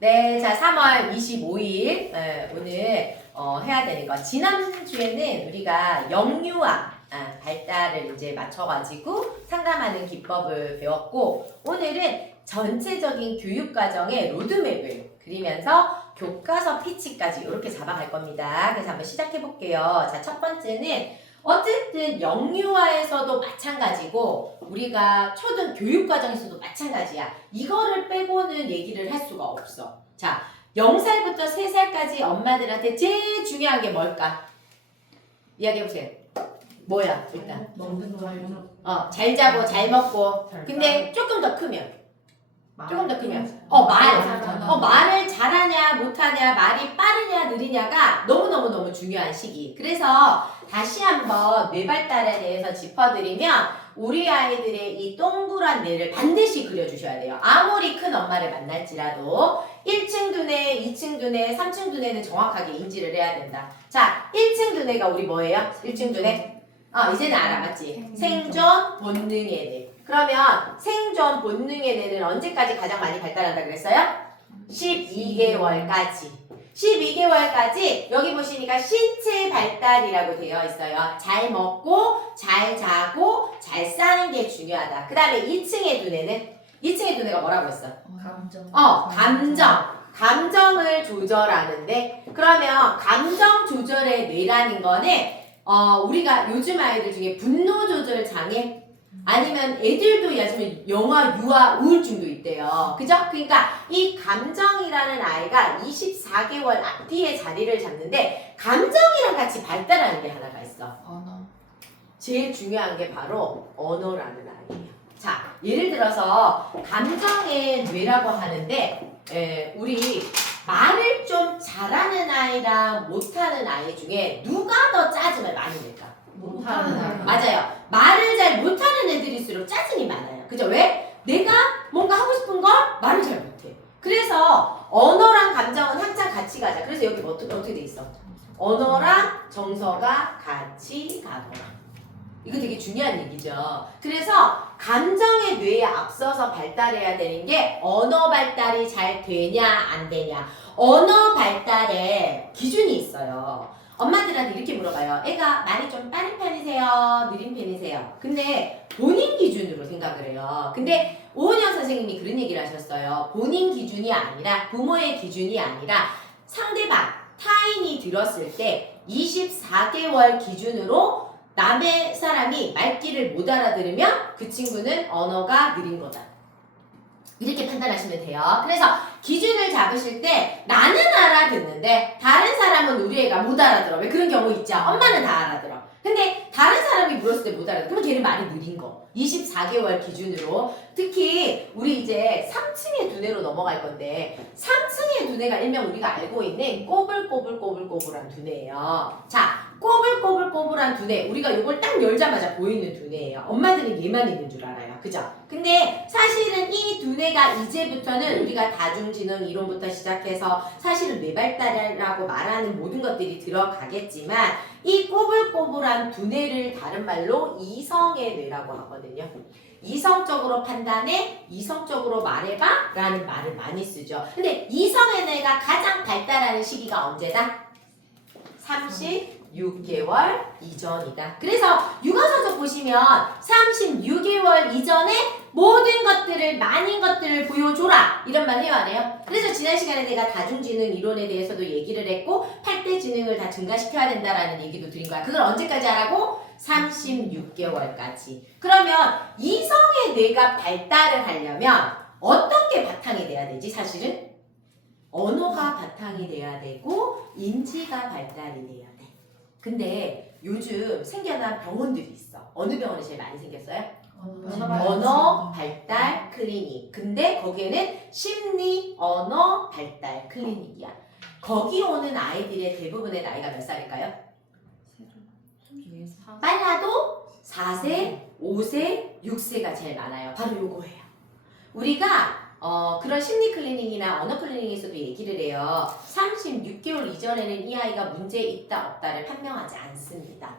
네, 자, 3월 25일 오늘 해야 되는 거. 지난주에는 우리가 영유아 발달을 이제 맞춰가지고 상담하는 기법을 배웠고, 오늘은 전체적인 교육과정의 로드맵을 그리면서 교과서 피치까지 이렇게 잡아갈 겁니다. 그래서 한번 시작해 볼게요. 자, 첫 번째는 어쨌든 영유아에서도 마찬가지고 우리가 초등 교육과정에서도 마찬가지야. 이거를 빼고는 얘기를 할 수가 없어. 자, 0살부터 3살까지 엄마들한테 제일 중요한 게 뭘까? 이야기해보세요. 뭐야 일단? 먹는 거 잘 자고 잘 먹고. 근데 조금 더 크면 조금 더 크면 말을 잘하냐 못하냐, 말이 빠르냐 느리냐가 너무너무 중요한 시기. 그래서 다시 한번 뇌 발달에 대해서 짚어드리면 우리 아이들의 이 동그란 뇌를 반드시 그려주셔야 돼요. 아무리 큰 엄마를 만날지라도 1층 두뇌, 2층 두뇌, 3층 두뇌는 정확하게 인지를 해야 된다. 자, 1층 두뇌가 우리 뭐예요? 1층 두뇌? 이제는 알아, 맞지? 생존 본능의 뇌. 그러면 생존 본능의 뇌는 언제까지 가장 많이 발달한다 그랬어요? 12개월까지. 12개월까지 여기 보시니까 신체 발달이라고 되어 있어요. 잘 먹고 잘 자고 잘 사는 게 중요하다. 그 다음에 2층의 두뇌는 2층의 두뇌가 뭐라고 했어? 감정을 조절하는데, 그러면 감정 조절의 뇌라는 거는 우리가 요즘 아이들 중에 분노 조절 장애 아니면 애들도 요즘에 영아, 유아, 우울증도 있대요. 그죠? 그러니까 이 감정이라는 아이가 24개월 앞뒤에 자리를 잡는데 감정이랑 같이 발달하는 게 하나가 있어. 언어. 제일 중요한 게 바로 언어라는 아이예요. 자, 예를 들어서 감정의 뇌라고 하는데 우리 말을 좀 잘하는 아이랑 못하는 아이 중에 누가 더 짜증을 많이 낼까? 못하는 아이. 맞아요. 말을 잘 못하는 애들일수록 짜증이 많아요. 그죠? 왜? 내가 뭔가 하고 싶은 걸 말을 잘 못해. 그래서 언어랑 감정은 항상 같이 가자. 그래서 여기 어떻게 돼 있어? 언어랑 정서가 같이 가더라. 이거 되게 중요한 얘기죠. 그래서 감정의 뇌에 앞서서 발달해야 되는 게 언어 발달이 잘 되냐 안 되냐. 언어 발달에 기준이 있어요. 엄마들한테 이렇게 물어봐요. 애가 말이 좀 빠른 편이세요? 느린 편이세요? 근데 본인 기준으로 생각을 해요. 근데 오은영 선생님이 그런 얘기를 하셨어요. 본인 기준이 아니라, 부모의 기준이 아니라 상대방, 타인이 들었을 때 24개월 기준으로 남의 사람이 말귀를 못 알아들으면 그 친구는 언어가 느린 거다. 이렇게 판단하시면 돼요. 그래서 기준을 잡으실 때 나는 알아듣는데 다른 사람은 우리 애가 못 알아들어. 왜 그런 경우 있죠? 엄마는 다 알아들어. 근데 다른 사람이 물었을 때 못 알아들어. 그러면 걔는 말이 느린 거. 24개월 기준으로. 특히 우리 이제 3층의 두뇌로 넘어갈 건데 3층의 두뇌가 일명 우리가 알고 있는 꼬불꼬불꼬불꼬불한 두뇌예요. 자, 꼬불꼬불꼬불한 두뇌. 우리가 이걸 딱 열자마자 보이는 두뇌예요. 엄마들은 얘만 있는 줄 알아요. 그죠? 근데 사실은 이 두뇌가 이제부터는 우리가 다중지능 이론부터 시작해서 사실은 뇌발달이라고 말하는 모든 것들이 들어가겠지만 이 꼬불꼬불한 두뇌를 다른 말로 이성의 뇌라고 하거든요. 이성적으로 판단해, 이성적으로 말해봐 라는 말을 많이 쓰죠. 근데 이성의 뇌가 가장 발달하는 시기가 언제다? 36개월 이전이다. 그래서 육아서적 보시면 36개월 이전에 모든 것들을, 많은 것들을 보여줘라 이런 말 해요 안 해요? 그래서 지난 시간에 내가 다중지능 이론에 대해서도 얘기를 했고 8대 지능을 다 증가시켜야 된다라는 얘기도 드린 거야. 그걸 언제까지 하라고? 36개월까지. 그러면 이성의 뇌가 발달을 하려면 어떤 게 바탕이 돼야 되지 사실은? 언어가 바탕이 돼야 되고 인지가 발달이 돼야 돼. 근데 요즘 생겨난 병원들이 있어. 어느 병원이 제일 많이 생겼어요? 언어 발달 클리닉. 근데 거기에는 심리 언어 발달 클리닉이야. 거기 오는 아이들의 대부분의 나이가 몇 살일까요? 빨라도 4세, 5세, 6세가 제일 많아요. 바로 요거예요. 우리가 그런 심리 클리닉이나 언어 클리닉에서도 얘기를 해요. 36개월 이전에는 이 아이가 문제 있다 없다를 판명하지 않습니다.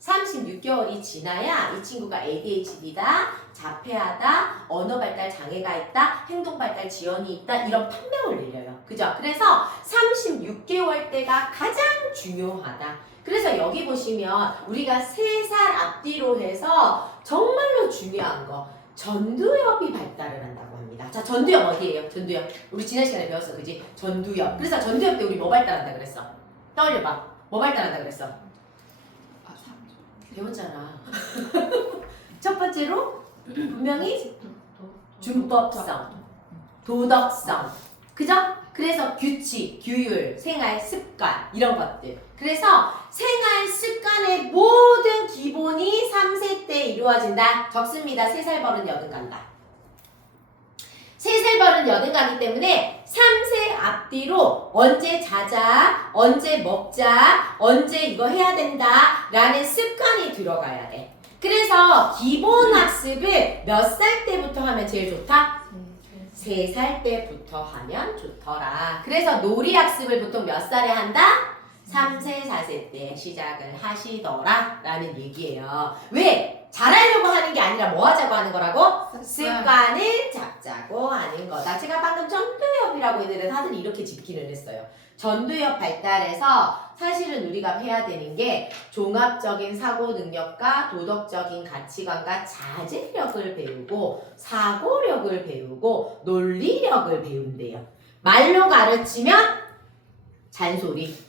36개월이 지나야 이 친구가 ADHD다, 자폐하다, 언어 발달 장애가 있다, 행동 발달 지연이 있다 이런 판명을 내려요. 그죠? 그래서 36개월 때가 가장 중요하다. 그래서 여기 보시면 우리가 3살 앞뒤로 해서 정말로 중요한 거 전두엽이 발달을 한다고 합니다. 자, 전두엽 어디예요? 전두엽. 우리 지난 시간에 배웠어, 그지? 전두엽. 그래서 전두엽 때 우리 뭐 발달한다 그랬어? 떠올려봐. 뭐 발달한다 그랬어? 배웠잖아. 첫 번째로 분명히 준법성, 도덕성, 그죠? 그래서 규칙, 규율, 생활 습관 이런 것들. 그래서 생활 습관의 모든 기본이 3세 때 이루어진다. 적습니다. 3살 버른 여든 간다. 3살 버른 여든 가기 때문에 3세 앞뒤로 언제 자자, 언제 먹자, 언제 이거 해야 된다 라는 습관이 들어가야 돼. 그래서 기본 학습을 몇 살 때부터 하면 제일 좋다? 3살 때부터 하면 좋더라. 그래서 놀이 학습을 보통 몇 살에 한다? 3세, 4세 때 시작을 하시더라 라는 얘기예요. 왜? 잘하려고 하는 게 아니라 뭐 하자고 하는 거라고? 습관을 잡자고 하는 거다. 제가 방금 전두엽이라고 했는데 다들 이렇게 짚기는 했어요. 전두엽 발달에서 사실은 우리가 해야 되는 게 종합적인 사고 능력과 도덕적인 가치관과 자제력을 배우고 사고력을 배우고 논리력을 배운대요. 말로 가르치면 잔소리.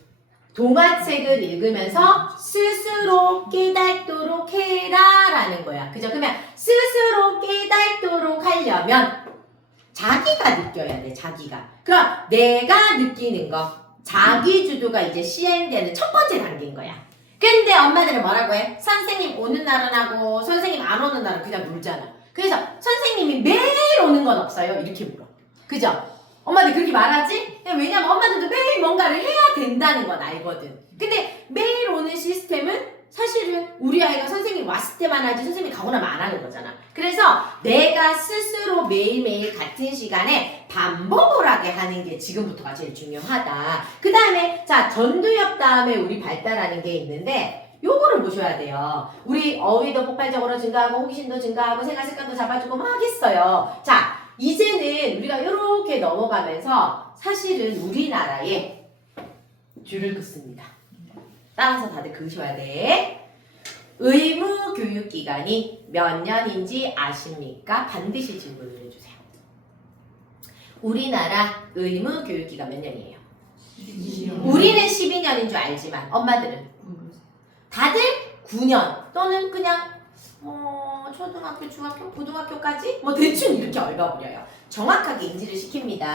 동화책을 읽으면서 스스로 깨닫도록 해라 라는 거야. 그죠? 그러면 스스로 깨닫도록 하려면 자기가 느껴야 돼. 자기가. 그럼 내가 느끼는 거 자기주도가 이제 시행되는 첫 번째 단계인 거야. 근데 엄마들은 뭐라고 해? 선생님 오는 날은 하고 선생님 안 오는 날은 그냥 놀잖아. 그래서 선생님이 매일 오는 건 없어요. 이렇게 물어. 그죠? 엄마들 그렇게 말하지? 왜냐면 엄마들도 매일 뭔가를 해야 된다는 건 알거든. 근데 매일 오는 시스템은 사실은 우리 아이가 선생님 왔을 때만 하지 선생님이 가고 나면 안 하는 거잖아. 그래서 내가 스스로 매일매일 같은 시간에 반복을 하게 하는 게 지금부터가 제일 중요하다. 그 다음에 자 전두엽 다음에 우리 발달하는 게 있는데 요거를 보셔야 돼요. 우리 어휘도 폭발적으로 증가하고 호기심도 증가하고 생활습관도 잡아주고 막 하겠어요. 자 이제는 우리가 이렇게 넘어가면서 사실은 우리나라에 줄을 긋습니다. 따라서 다들 그으셔야 돼. 의무 교육 기간이 몇 년인지 아십니까? 반드시 질문을 해주세요. 우리나라 의무 교육 기간 몇 년이에요? 12년. 우리는 12년인 줄 알지만 엄마들은 다들 9년 또는 그냥 초등학교, 중학교, 고등학교까지 뭐 대충 이렇게 얽어버려요. 정확하게 인지를 시킵니다.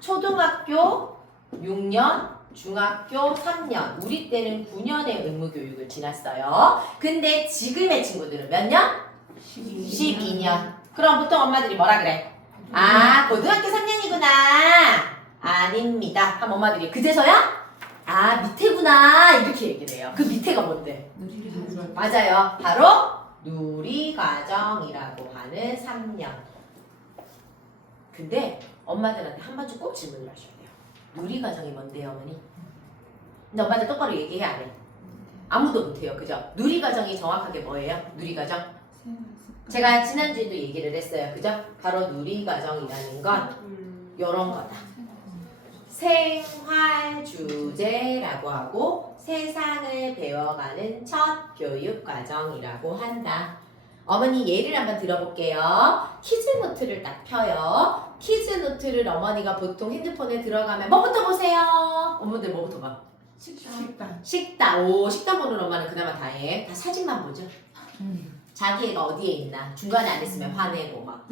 초등학교 6년, 중학교 3년, 우리 때는 9년의 의무교육을 지났어요. 근데 지금의 친구들은 몇 년? 12년. 그럼 보통 엄마들이 뭐라 그래? 아, 고등학교 3년이구나. 아닙니다. 한번 엄마들이 그제서야? 아, 밑에구나. 이렇게 얘기를 해요. 그 밑에가 뭔데? 맞아요. 바로 누리과정이라고 하는 3년. 근데 엄마들한테 한 번쯤 꼭 질문을 하셔야 돼요. 누리과정이 뭔데요, 어머니? 근데 엄마들 똑바로 얘기해 안 해? 아무도 못해요. 그죠? 누리과정이 정확하게 뭐예요? 누리과정? 제가 지난주에도 얘기를 했어요. 그죠? 바로 누리과정이라는 건 요런 거다. 생활 주제라고 하고 세상을 배워가는 첫 교육 과정이라고 한다. 어머니 예를 한번 들어볼게요. 키즈노트를 딱 펴요. 키즈노트를 어머니가 보통 핸드폰에 들어가면 뭐부터 보세요? 어머니들 뭐부터 봐? 식당. 오, 식당 보는 엄마는 그나마 다해. 다 사진만 보죠. 자기 애가 어디에 있나. 중간에 안 있으면 화내고 막.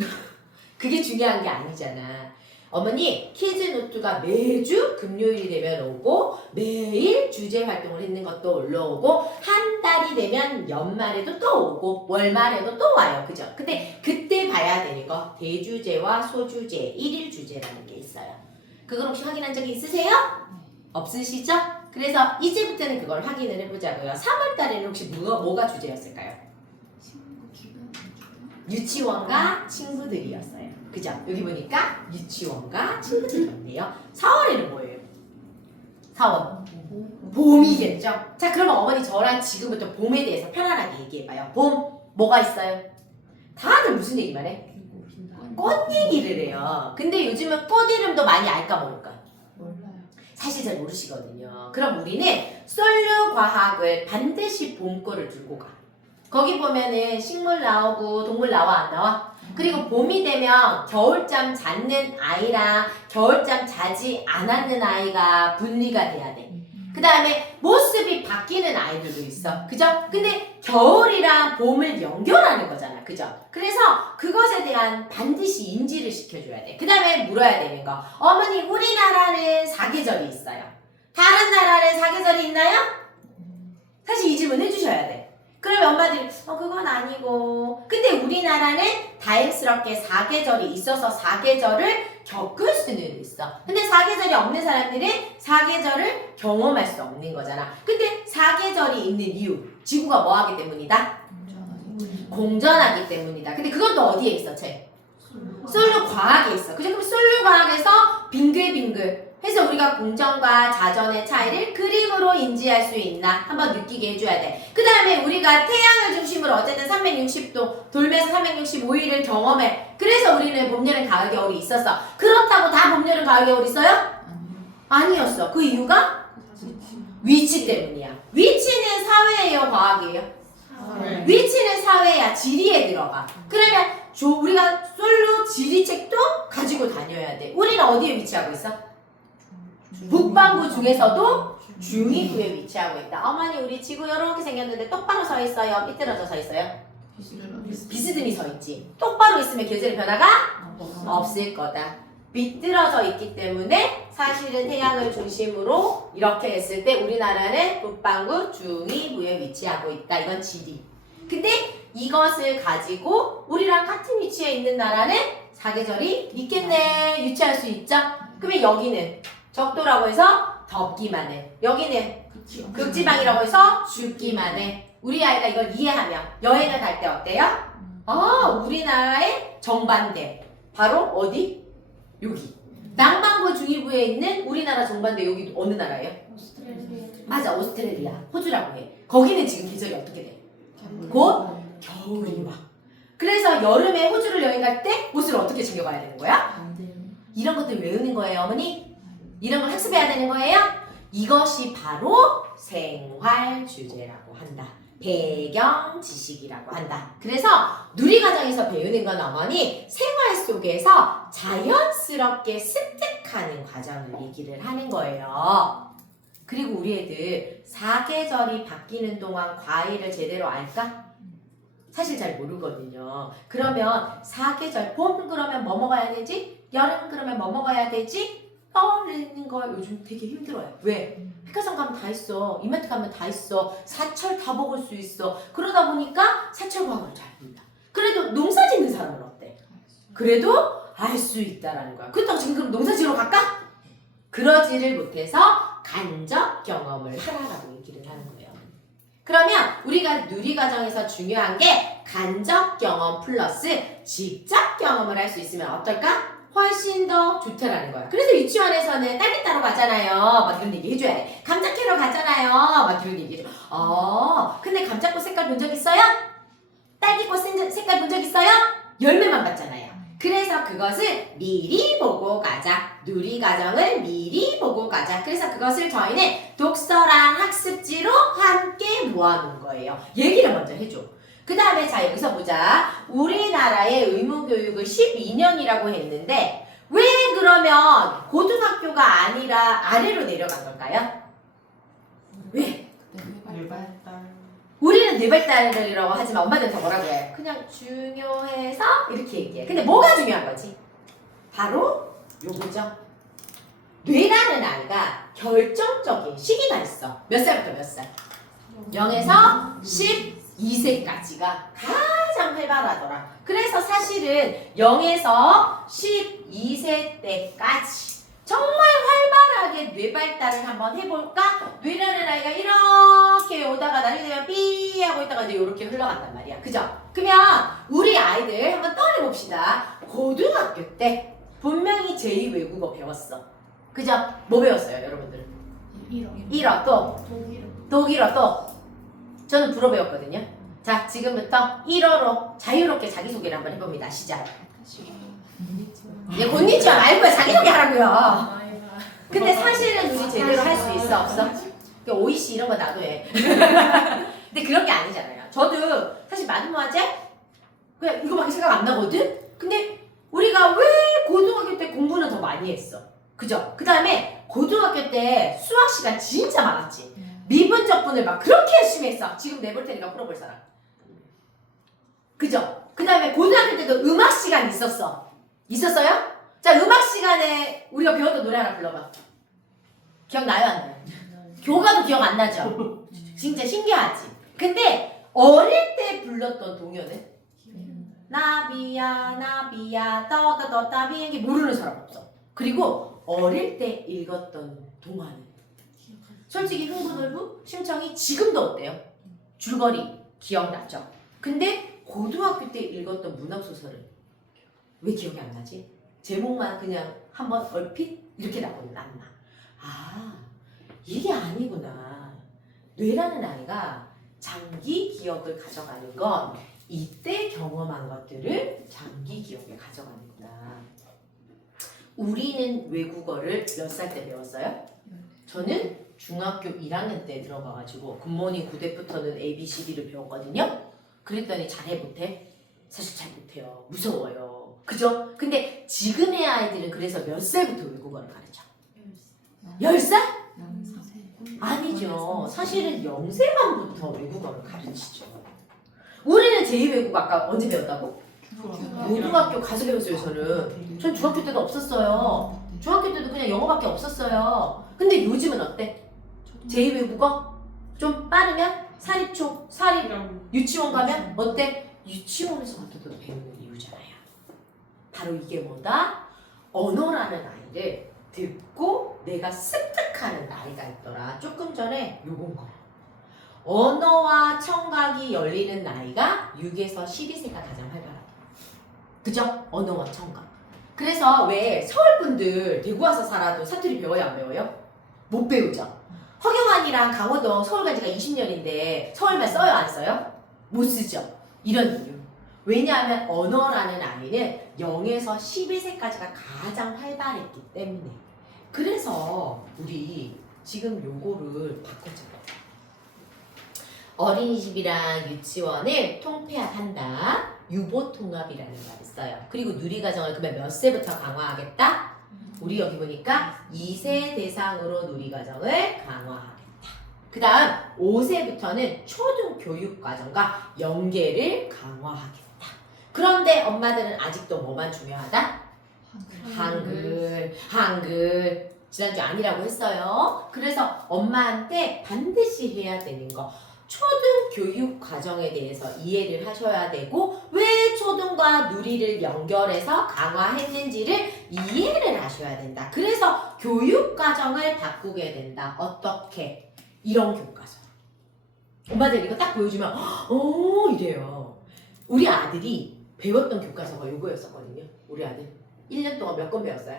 그게 중요한 게 아니잖아. 어머니 키즈노트가 매주 금요일이 되면 오고 매일 주제 활동을 했는 것도 올라오고 한 달이 되면 연말에도 또 오고 월말에도 또 와요. 그죠? 근데 그때 봐야 되는 거 대주제와 소주제, 일일 주제라는 게 있어요. 그걸 혹시 확인한 적이 있으세요? 없으시죠? 그래서 이제부터는 그걸 확인을 해보자고요. 3월 달에는 혹시 뭐가 주제였을까요? 유치원과 친구들이었어요. 그죠? 여기 보니까 유치원과 친구들이었네요. 4월에는 뭐예요? 4월. 봄이겠죠? 자, 그러면 어머니 저랑 지금부터 봄에 대해서 편안하게 얘기해봐요. 봄, 뭐가 있어요? 다들 무슨 얘기만 해? 꽃 얘기를 해요. 근데 요즘은 꽃 이름도 많이 알까 모를까? 몰라요. 사실 잘 모르시거든요. 그럼 우리는 솔로 과학을 반드시 봄 거를 들고 가. 거기 보면은 식물 나오고 동물 나와 안 나와? 그리고 봄이 되면 겨울잠 잤는 아이랑 겨울잠 자지 않았는 아이가 분리가 돼야 돼. 그 다음에 모습이 바뀌는 아이들도 있어. 그죠? 근데 겨울이랑 봄을 연결하는 거잖아. 그죠? 그래서 그것에 대한 반드시 인지를 시켜줘야 돼. 그 다음에 물어야 되는 거. 어머니, 우리나라는 사계절이 있어요. 다른 나라는 사계절이 있나요? 사실 이 질문 해주셔야 돼. 그러면 엄마들이 그건 아니고. 근데 우리나라는 다행스럽게 사계절이 있어서 사계절을 겪을 수는 있어. 근데 사계절이 없는 사람들은 사계절을 경험할 수 없는 거잖아. 근데 사계절이 있는 이유, 지구가 뭐 하기 때문이다? 공전하기 때문이다. 근데 그건 또 어디에 있어, 쟤? 솔로 과학에 있어. 그죠? 그럼 솔로 과학에서 빙글빙글 해서 우리가 공전과 자전의 차이를 그림으로 인지할 수 있나 한번 느끼게 해줘야 돼. 그 다음에 우리가 태양을 중심으로 어쨌든 360도 돌면서 365일을 경험해. 그래서 우리는 봄, 여름, 가을, 겨울이 있었어. 그렇다고 다 봄, 여름, 가을, 겨울 있어요? 아니었어. 그 이유가 위치 때문이야. 위치는 사회예요, 과학이에요? 위치는 사회야. 지리에 들어가. 그러면 우리가 솔로 지리책도 가지고 다녀야 돼. 우리는 어디에 위치하고 있어? 북반구 중에서도 중위부에 위치하고 있다. 어머니, 우리 지구 이렇게 생겼는데 똑바로 서 있어요? 삐뚤어져 서 있어요? 비스듬히 서 있지. 똑바로 있으면 계절의 변화가 없을 거다. 비뚤어져 있기 때문에 사실은 태양을 중심으로 이렇게 했을 때 우리나라는 북반구 중위부에 위치하고 있다. 이건 지리. 근데 이것을 가지고 우리랑 같은 위치에 있는 나라는 사계절이 있겠네. 유치할 수 있죠? 그러면 여기는 적도라고 해서 덥기만 해. 여기는 극지방이라고 해서 춥기만 해. 우리 아이가 이걸 이해하면 여행을 갈 때 어때요? 우리나라의 정반대. 바로 어디? 여기. 남반구 중위부에 있는 우리나라 정반대 여기 어느 나라예요? 맞아, 오스트레일리아. 호주라고 해. 거기는 지금 계절이 어떻게 돼? 곧 겨울이 와. 그래서 여름에 호주를 여행 갈 때 옷을 어떻게 챙겨가야 되는 거야? 이런 것들 외우는 거예요, 어머니? 이런 걸 학습해야 되는 거예요? 이것이 바로 생활 주제라고 한다. 배경 지식이라고 한다. 그래서 누리과정에서 배우는 건 어머니 생활 속에서 자연스럽게 습득하는 과정을 얘기를 하는 거예요. 그리고 우리 애들 사계절이 바뀌는 동안 과일을 제대로 알까? 사실 잘 모르거든요. 그러면 사계절, 봄 그러면 뭐 먹어야 되지? 여름 그러면 뭐 먹어야 되지? 떠오르는 거 요즘 되게 힘들어요. 왜? 백화점 가면 다 있어. 이마트 가면 다 있어. 사철 다 먹을 수 있어. 그러다 보니까 사철 과학을 잘 본다. 그래도 농사 짓는 사람은 어때? 그래도 알 수 있다라는 거야. 그렇다고 지금 그럼 농사 지으러 갈까? 그러지를 못해서 간접 경험을 하라라고 얘기를 하는 거예요. 그러면 우리가 누리과정에서 중요한 게 간접 경험 플러스 직접 경험을 할 수 있으면 어떨까? 훨씬 더 좋다라는 거야. 그래서 유치원에서는 딸기 따러 가잖아요. 막 이런 얘기 해줘야 돼. 감자 캐러 가잖아요. 막 이런 얘기 해줘. 근데 감자꽃 색깔 본 적 있어요? 딸기꽃 색깔 본 적 있어요? 열매만 봤잖아요. 그래서 그것을 미리 보고 가자. 누리과정을 미리 보고 가자. 그래서 그것을 저희는 독서랑 학습지로 함께 모아놓은 거예요. 얘기를 먼저 해줘. 그 다음에 자 여기서 보자. 우리나라의 의무교육을 12년이라고 했는데 왜 그러면 고등학교가 아니라 아래로 내려간 걸까요? 왜? 우리는 뇌발달이라고 하지만 엄마들은 더 뭐라고 해? 그냥 중요해서 이렇게 얘기해. 근데 뭐가 중요한 거지? 바로 요거죠. 뇌라는 아이가 결정적인 시기가 있어. 몇 살부터 몇 살? 0에서 12세까지가 가장 활발하더라. 그래서 사실은 0에서 12세 때까지 정말 활발하게 뇌 발달을 한번 해볼까? 뇌라는 아이가 이렇게 오다가 나중에 되면 삐 하고 있다가 이제 이렇게 흘러간단 말이야. 그죠? 그러면 우리 아이들 한번 떠올려봅시다. 고등학교 때 분명히 제2외국어 배웠어. 그죠? 뭐 배웠어요, 여러분들? 일어 또? 독일어 또? 저는 불어 배웠거든요. 자, 지금부터 1어로 자유롭게 자기소개를 한번 해봅니다. 시작. 예, 곤니치와 말고요. 자기소개 하라고요. 근데 사실은 우리 제대로 할 수 있어 없어? 그 오이씨 이런 거 나도 해. 근데 그런 게 아니잖아요. 저도 사실 마드모아제 그냥 이거밖에 생각 안 나거든? 근데 우리가 왜 고등학교 때 공부는 더 많이 했어? 그죠? 그 다음에 고등학교 때 수학 시간 진짜 많았지. 미분적분을 막 그렇게 열심히 했어. 지금 내볼 테니까 풀어볼 사람. 그죠? 그 다음에 고등학교 때도 음악 시간 있었어. 있었어요? 자, 음악 시간에 우리가 배웠던 노래 하나 불러봐. 기억나요? 안 나요? 교가도 기억 안 나죠? 진짜 신기하지? 근데 어릴 때 불렀던 동요는? 나비야 나비야 떠떠떠 비행기 모르는 사람 없어. 그리고 어릴 때 읽었던 동화는? 솔직히 흥부놀부, 심청이 지금도 어때요? 줄거리 기억나죠? 근데 고등학교 때 읽었던 문학소설은 왜 기억이 안 나지? 제목만 그냥 한번 얼핏 이렇게 나오는 안 나. 아, 이게 아니구나. 뇌라는 아이가 장기 기억을 가져가는 건 이때 경험한 것들을 장기 기억에 가져가는구나. 우리는 외국어를 몇 살 때 배웠어요? 저는 중학교 1학년 때 들어가가지고 굿모닝 구대부터는 ABCD를 배웠거든요. 그랬더니 잘해 못해? 사실 잘 못해요. 무서워요. 그죠? 근데 지금의 아이들은 그래서 몇 살부터 외국어를 가르쳐? 10살? 아니죠. 사실은 0세만부터 외국어를 가르치죠. 우리는 제2외국 아까 언제 배웠다고? 고등학교 가서 배웠어요. 전 중학교 때도 없었어요. 중학교 때도 그냥 영어밖에 없었어요. 근데 요즘은 어때? 제2외국어? 좀 빠르면 유치원 가면 어때? 유치원에서부터도 배우는 이유잖아요. 바로 이게 뭐다? 언어라는 아이를 듣고 내가 습득하는 나이가 있더라. 조금 전에 요건 거야. 언어와 청각이 열리는 나이가 6에서 12세가 가장 활발하다. 그죠? 언어와 청각. 그래서 왜 서울분들 대구 와서 살아도 사투리 배워요? 안 배워요? 못 배우죠? 허경환이랑 강호동 서울 간 지가 20년인데 서울말 써요? 안 써요? 못 쓰죠? 이런 이유. 왜냐하면 언어라는 아이는 0에서 11세까지가 가장 활발했기 때문에. 그래서 우리 지금 요거를 바꿨잖아요. 어린이집이랑 유치원을 통폐합한다. 유보통합이라는 말이 있어요. 그리고 누리과정을 그러면 몇 세부터 강화하겠다? 우리 여기 보니까 2세 대상으로 누리과정을 강화하겠다. 그 다음 5세부터는 초등교육과정과 연계를 강화하겠다. 그런데 엄마들은 아직도 뭐만 중요하다? 한글. 지난주 아니라고 했어요. 그래서 엄마한테 반드시 해야 되는 거. 초등교육 과정에 대해서 이해를 하셔야 되고 왜 초등과 누리를 연결해서 강화했는지를 이해를 하셔야 된다. 그래서 교육 과정을 바꾸게 된다. 어떻게? 이런 교과서. 엄마들 이거 딱 보여주면 이래요. 우리 아들이 배웠던 교과서가 요거였었거든요. 우리 아들 1년 동안 몇 권 배웠어요?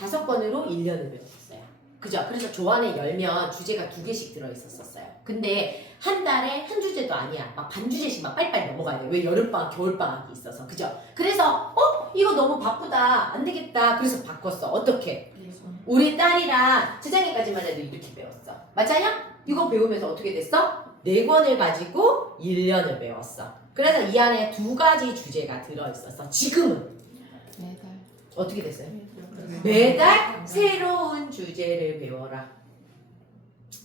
5권으로 1년을 배웠었어요. 그죠? 그래서 조안에 열면 주제가 2개씩 들어있었어요. 근데 한 달에 한 주제도 아니야. 막 반주제씩 막 빨리빨리 넘어가야 돼. 왜 여름방학, 겨울방학이 있어서. 그죠? 그래서 이거 너무 바쁘다. 안 되겠다. 그래서 바꿨어. 어떻게? 우리 딸이랑 재작년까지만 해도 이렇게 배웠어. 맞아요? 이거 배우면서 어떻게 됐어? 4권을 가지고 1년을 배웠어. 그래서 이 안에 2가지 주제가 들어있었어. 지금은 어떻게 됐어요? 매달 새로운 주제를 배워라.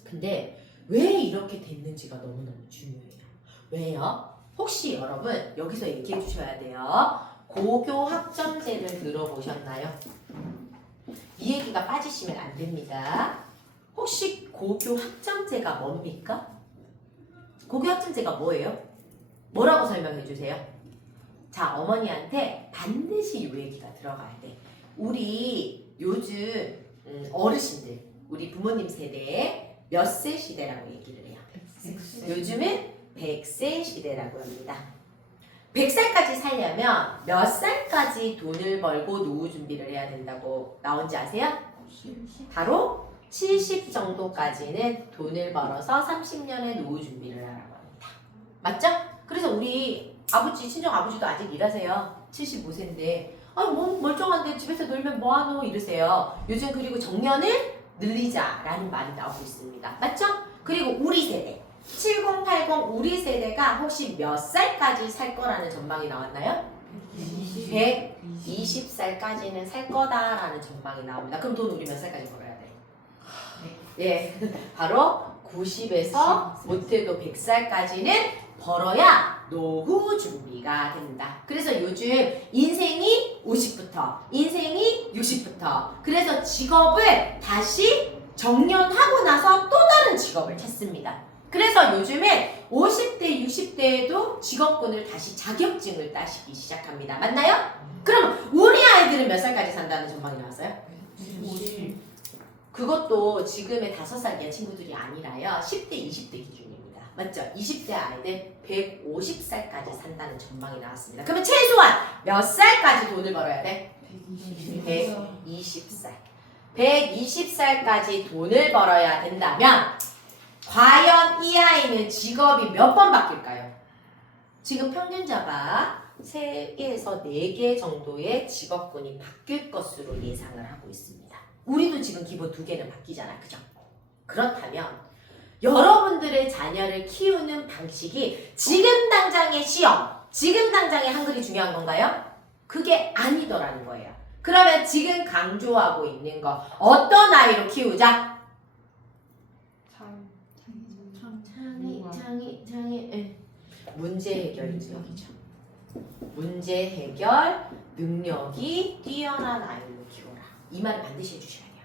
근데 왜 이렇게 됐는지가 너무너무 중요해요. 왜요? 혹시 여러분 여기서 얘기해 주셔야 돼요. 고교 학점제를 들어보셨나요? 이 얘기가 빠지시면 안 됩니다. 혹시 고교 학점제가 뭡니까? 고교 학점제가 뭐예요? 뭐라고 설명해 주세요? 자, 어머니한테 반드시 이 얘기가 들어가야 돼. 우리 요즘 어르신들, 우리 부모님 세대에 몇 세 시대라고 얘기를 해요? 요즘은 100세 시대라고 합니다. 100살까지 살려면 몇 살까지 돈을 벌고 노후 준비를 해야 된다고 나온지 아세요? 바로 70 정도까지는 돈을 벌어서 30년의 노후 준비를 하라고 합니다. 맞죠? 그래서 우리 아버지, 친정 아버지도 아직 일하세요. 75세인데 뭐 멀쩡한데 집에서 놀면 뭐하노 이러세요. 요즘 그리고 정년을 늘리자라는 말이 나오고 있습니다. 맞죠? 그리고 우리 세대 7080 우리 세대가 혹시 몇 살까지 살 거라는 전망이 나왔나요? 120살까지는 살 거다라는 전망이 나옵니다. 그럼 돈 우리 몇 살까지 벌어야 돼? 예, 바로 90에서 못해도 100살까지는 벌어야 노후 준비가 된다. 그래서 요즘 인생이 50부터, 인생이 60부터. 그래서 직업을 다시 정년하고 나서 또 다른 직업을 찾습니다. 그래서 요즘에 50대, 60대에도 직업군을 다시 자격증을 따시기 시작합니다. 맞나요? 그럼 우리 아이들은 몇 살까지 산다는 전망이 나왔어요? 50. 그것도 지금의 5살 이하 친구들이 아니라요. 10대, 20대 기준입니다. 맞죠? 20대 아이들 150살까지 산다는 전망이 나왔습니다. 그러면 최소한 몇 살까지 돈을 벌어야 돼? 120살. 120살까지 돈을 벌어야 된다면 과연 이 아이는 직업이 몇 번 바뀔까요? 지금 평균자가 3개에서 4개 정도의 직업군이 바뀔 것으로 예상을 하고 있습니다. 우리도 지금 기본 2개는 바뀌잖아. 그죠? 그렇다면 여러분들의 자녀를 키우는 방식이 지금 당장의 시험, 지금 당장의 한글이 중요한 건가요? 그게 아니더라는 거예요. 그러면 지금 강조하고 있는 거 어떤 아이로 키우자? 문제 해결 능력이죠. 문제 해결 능력이 뛰어난 아이로 키워라. 이 말을 반드시 해주셔야 돼요.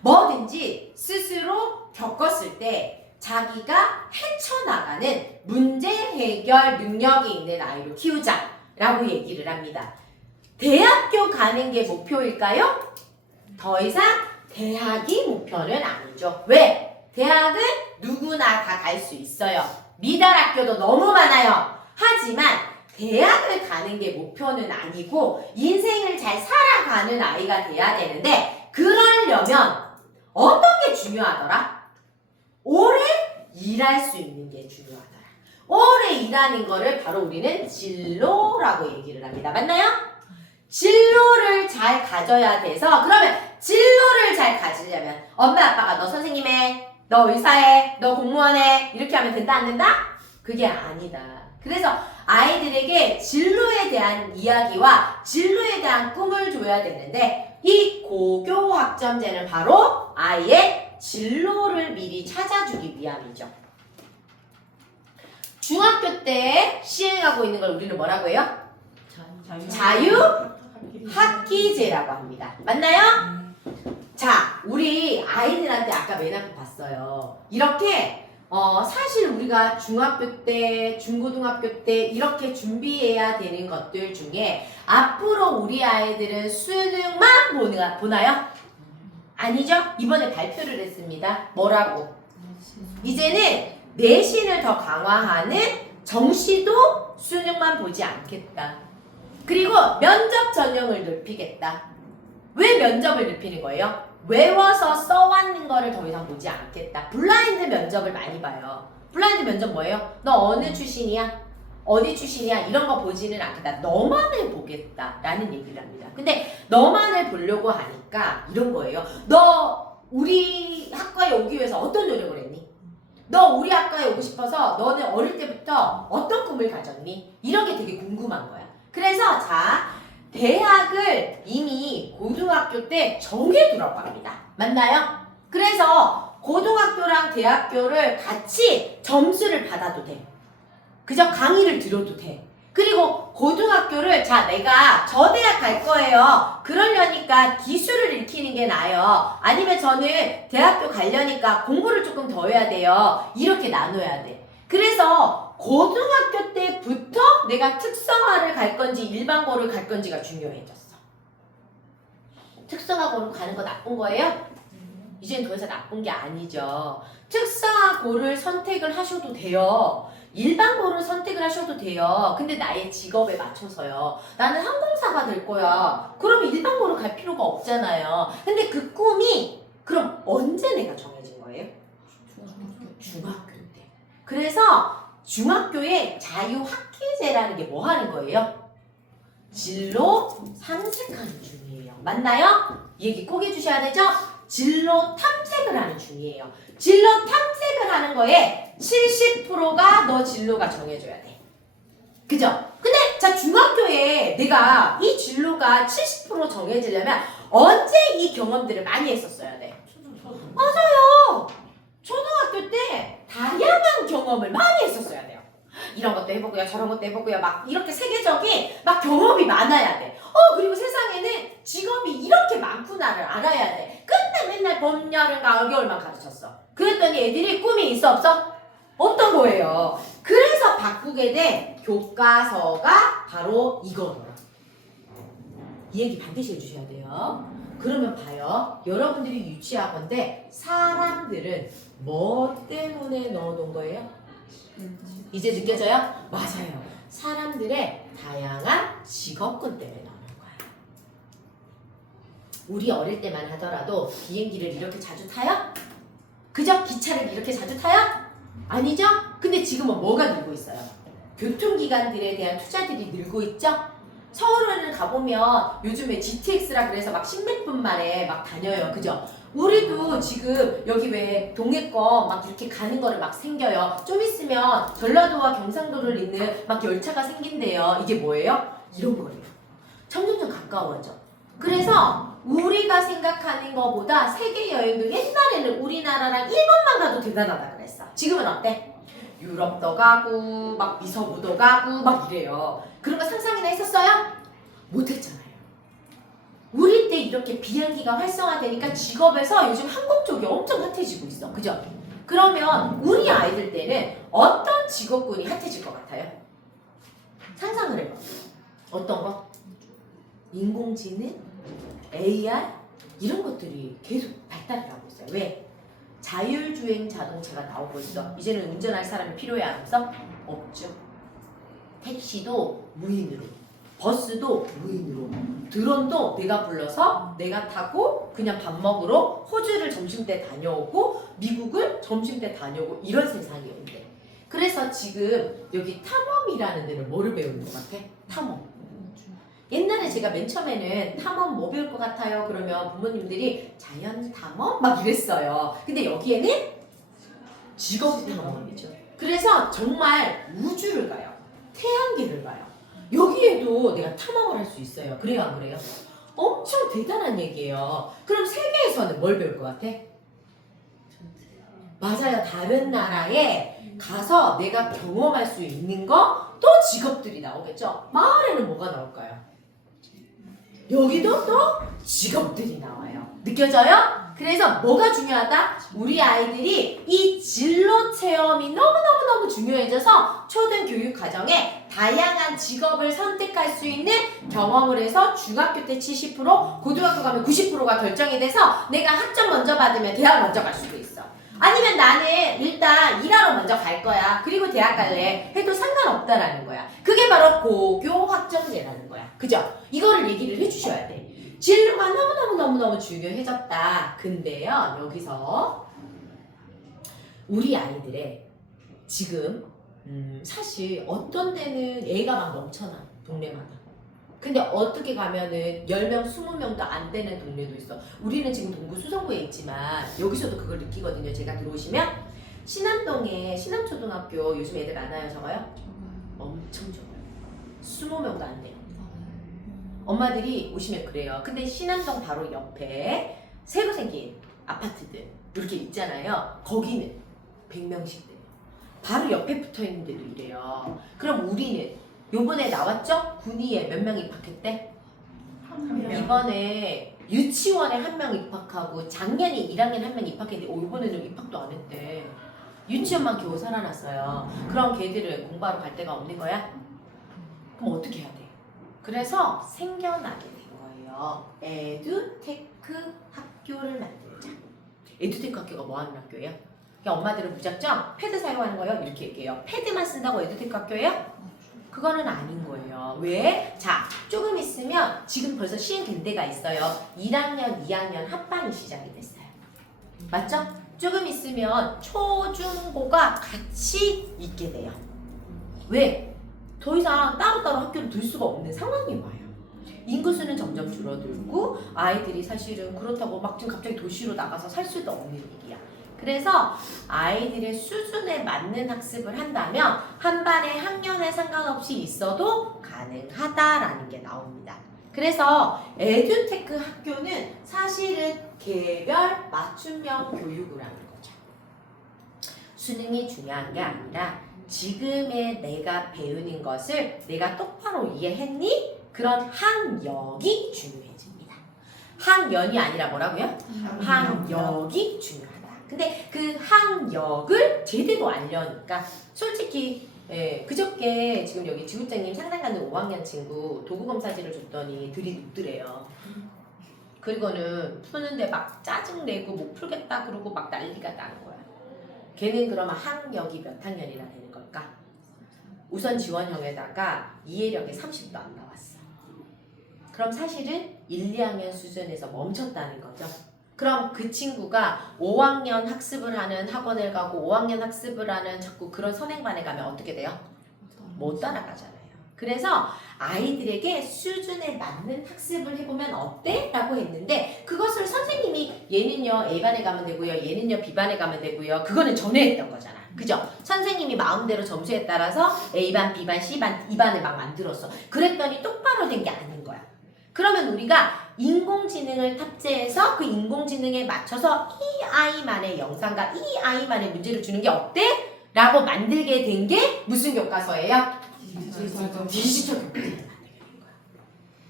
뭐든지 스스로 겪었을 때 자기가 헤쳐나가는 문제 해결 능력이 있는 아이로 키우자라고 얘기를 합니다. 대학교 가는 게 목표일까요? 더 이상 대학이 목표는 아니죠. 왜? 대학은 누구나 다 갈 수 있어요. 미달 학교도 너무 많아요. 하지만 대학을 가는 게 목표는 아니고 인생을 잘 살아가는 아이가 돼야 되는데 그러려면 어떤 게 중요하더라? 오래 일할 수 있는 게 중요하더라. 오래 일하는 거를 바로 우리는 진로라고 얘기를 합니다. 맞나요? 진로를 잘 가져야 돼서 그러면 진로를 잘 가지려면 엄마 아빠가 너 선생님해, 너 의사해, 너 공무원해 이렇게 하면 된다 안 된다? 그게 아니다. 그래서 아이들에게 진로에 대한 이야기와 진로에 대한 꿈을 줘야 되는데 이 고교학점제는 바로 아이의 진로를 미리 찾아주기 위함이죠. 중학교 때 시행하고 있는 걸 우리는 뭐라고 해요? 자유학기제라고 합니다. 맞나요? 자, 우리 아이들한테 아까 맨 앞에 봤어요. 이렇게 사실 우리가 중학교 때, 중고등학교 때 이렇게 준비해야 되는 것들 중에 앞으로 우리 아이들은 수능만 보나요? 아니죠? 이번에 발표를 했습니다. 뭐라고? 이제는 내신을 더 강화하는 정시도 수능만 보지 않겠다. 그리고 면접 전형을 넓히겠다. 왜 면접을 넓히는 거예요? 외워서 써왔는 거를 더 이상 보지 않겠다. 블라인드 면접을 많이 봐요. 블라인드 면접 뭐예요? 너 어느 출신이야? 어디 출신이야? 이런 거 보지는 않겠다. 너만을 보겠다 라는 얘기를 합니다. 근데 너만을 보려고 하니까 이런 거예요. 너 우리 학과에 오기 위해서 어떤 노력을 했니? 너 우리 학과에 오고 싶어서 너는 어릴 때부터 어떤 꿈을 가졌니? 이런 게 되게 궁금한 거야. 그래서 자, 대학을 이미 고등학교 때 정해두라고 합니다. 맞나요? 그래서 고등학교랑 대학교를 같이 점수를 받아도 돼. 그저 강의를 들어도 돼. 그리고 고등학교를 자 내가 저 대학 갈 거예요. 그러려니까 기술을 익히는 게 나아요. 아니면 저는 대학교 가려니까 공부를 조금 더 해야 돼요. 이렇게 나눠야 돼. 그래서 고등학교 때부터 내가 특성화를 갈 건지 일반고를 갈 건지가 중요해졌어. 특성화고로 가는 거 나쁜 거예요? 이제는 더 이상 나쁜 게 아니죠. 특성화고를 선택을 하셔도 돼요. 일반고를 선택을 하셔도 돼요. 근데 나의 직업에 맞춰서요. 나는 항공사가 될 거야. 그럼 일반고를 갈 필요가 없잖아요. 근데 그 꿈이 그럼 언제 내가 정해진 거예요? 중학교 때. 그래서 중학교에 자유학기제라는 게 뭐 하는 거예요? 진로 탐색하는 중이에요. 맞나요? 이 얘기 꼭 해주셔야 되죠? 진로 탐색을 하는 중이에요. 진로 탐색을 하는 거에 70%가 너 진로가 정해져야 돼. 그죠? 근데 자 중학교에 내가 이 진로가 70% 정해지려면 언제 이 경험들을 많이 했었어야 돼? 맞아요. 초등학교 때 다양한 경험을 많이 했었어야 돼요. 이런 것도 해보고요, 저런 것도 해보고요, 막 이렇게 세계적인 막 경험이 많아야 돼. 그리고 세상에는 직업이 이렇게 많구나를 알아야 돼. 근데 맨날 봄, 여름, 가을, 겨울만 가르쳤어. 그랬더니 애들이 꿈이 있어 없어? 어떤 거예요? 그래서 바꾸게 된 교과서가 바로 이거예요. 이 얘기 반드시 해주셔야 돼요. 그러면 봐요. 여러분들이 유치하건데 사람들은 뭐 때문에 넣어놓은 거예요? 이제 느껴져요? 맞아요. 사람들의 다양한 직업군 때문에 넣는 거예요. 우리 어릴 때만 하더라도 비행기를 이렇게 자주 타요? 그죠? 기차를 이렇게 자주 타요? 아니죠? 근데 지금은 뭐가 늘고 있어요? 교통기관들에 대한 투자들이 늘고 있죠? 서울을 가보면 요즘에 GTX라 그래서 막 10몇 분 만에 막 다녀요. 그죠? 우리도 지금 여기 왜 동해권 막 이렇게 가는 거를 막 생겨요. 좀 있으면 전라도와 경상도를 잇는 막 열차가 생긴대요. 이게 뭐예요? 이런 거예요. 점점점 가까워져. 그래서 우리가 생각하는 것보다 세계 여행도 옛날에는 우리나라랑 일본만 가도 대단하다 그랬어. 지금은 어때? 유럽도 가고 막 미서부도 가고 막 이래요. 그런 거 상상이나 했었어요? 못했잖아요. 우리 때 이렇게 비행기가 활성화되니까 직업에서 요즘 항공 쪽이 엄청 핫해지고 있어. 그죠? 그러면 우리 아이들 때는 어떤 직업군이 핫해질 것 같아요? 상상을 해봐. 어떤 거? 인공지능? AR? 이런 것들이 계속 발달을 하고 있어요. 왜? 자율주행 자동차가 나오고 있어. 이제는 운전할 사람이 필요해 안 없어? 없죠. 택시도 무인으로, 버스도 무인으로, 드론도 내가 불러서 내가 타고 그냥 밥 먹으러 호주를 점심때 다녀오고 미국을 점심때 다녀오고 이런 세상이 온대. 그래서 지금 여기 탐험이라는 데는 뭐를 배우는 것 같아? 탐험. 옛날에 제가 맨 처음에는 탐험 뭐 배울 것 같아요? 그러면 부모님들이 자연 탐험? 막 이랬어요. 근데 여기에는 직업 탐험이죠. 그래서 정말 우주를 가요. 태양계를 가요. 여기에도 내가 탐험을 할 수 있어요. 그래요, 안 그래요? 엄청 대단한 얘기예요. 그럼 세계에서는 뭘 배울 것 같아? 맞아요. 다른 나라에 가서 내가 경험할 수 있는 거 또 직업들이 나오겠죠. 마을에는 뭐가 나올까요? 여기도 또 직업들이 나와요. 느껴져요? 그래서 뭐가 중요하다? 우리 아이들이 이 진로 체험이 너무너무너무 중요해져서 초등 교육 과정에 다양한 직업을 선택할 수 있는 경험을 해서 중학교 때 70%, 고등학교 가면 90%가 결정이 돼서 내가 학점 먼저 받으면 대학 먼저 갈 수도 있어. 아니면 나는 일단 일하러 먼저 갈 거야. 그리고 대학 갈래. 해도 상관없다라는 거야. 그게 바로 고교 확정제라는 거야. 그죠? 이거를 얘기를 해주셔야 돼. 진로가 너무너무너무너무 중요해졌다. 근데요, 여기서 우리 아이들의 지금 사실 어떤 데는 애가 막 넘쳐나. 동네마다. 근데 어떻게 가면은 10명, 20명도 안 되는 동네도 있어. 우리는 지금 동구 수성구에 있지만 여기서도 그걸 느끼거든요. 제가 들어오시면 신암동에 신암초등학교 요즘 애들 많아요. 적어요? 엄청 적어요. 20명도 안 돼요. 엄마들이 오시면 그래요. 근데 신암동 바로 옆에 새로 생긴 아파트들 이렇게 있잖아요. 거기는 100명씩 돼요. 바로 옆에 붙어있는 데도 이래요. 그럼 우리는 요번에 나왔죠? 군위에 몇 명 입학했대? 이번에 유치원에 1명 입학하고 작년에 1학년 1명 입학했는데 요번에는 입학도 안 했대. 유치원만 겨우 살아났어요. 그럼 걔들은 공부하러 갈 데가 없는 거야? 그럼 어떻게 해야 돼? 그래서 생겨나게 된 거예요. 에듀테크 학교를 만들자. 에듀테크 학교가 뭐 하는 학교예요? 그냥 엄마들은 무작정 패드 사용하는 거예요? 이렇게 얘기해요. 패드만 쓴다고 에듀테크 학교예요? 그거는 아닌 거예요. 왜? 자, 조금 있으면 지금 벌써 시행된 데가 있어요. 1학년, 2학년 합반이 시작이 됐어요. 맞죠? 조금 있으면 초, 중, 고가 같이 있게 돼요. 왜? 더 이상 따로따로 학교를 둘 수가 없는 상황이 와요. 인구수는 점점 줄어들고 아이들이 사실은 그렇다고 막 지금 갑자기 도시로 나가서 살 수도 없는 일이야. 그래서 아이들의 수준에 맞는 학습을 한다면 한 반의 학년에 상관없이 있어도 가능하다라는 게 나옵니다. 그래서 에듀테크 학교는 사실은 개별 맞춤형 교육을 하는 거죠. 수능이 중요한 게 아니라 지금의 내가 배우는 것을 내가 똑바로 이해했니? 그런 학력이 중요해집니다. 학년이 아니라 뭐라고요? 학력이 중요하다. 근데 그 학력을 제대로 알려니까 솔직히 그저께 지금 여기 지구장님 상담 가는 5학년 친구 도구검사지를 줬더니 들이눕더래요. 그리고는 푸는데 막 짜증내고 못 풀겠다 그러고 막 난리가 나는 거야. 걔는 그러면 학력이 몇 학년이나 되는 걸까? 우선 지원형에다가 이해력이 30도 안 나왔어. 그럼 사실은 1, 2학년 수준에서 멈췄다는 거죠. 그럼 그 친구가 5학년 학습을 하는 학원을 가고 5학년 학습을 하는 자꾸 그런 선행반에 가면 어떻게 돼요? 못 따라가잖아요. 그래서 아이들에게 수준에 맞는 학습을 해보면 어때? 라고 했는데 그것을 선생님이 얘는요 A반에 가면 되고요 얘는요 B반에 가면 되고요 그거는 전에 했던 거잖아. 그죠? 선생님이 마음대로 점수에 따라서 A반, B반, C반, E반을 막 만들었어. 그랬더니 똑바로 된 게 아닌 거야. 그러면 우리가 인공지능을 탑재해서 그 인공지능에 맞춰서 이 아이만의 영상과 이 아이만의 문제를 주는 게 어때? 라고 만들게 된 게 무슨 교과서예요? 디지털 교과서를 만들게 된 거야.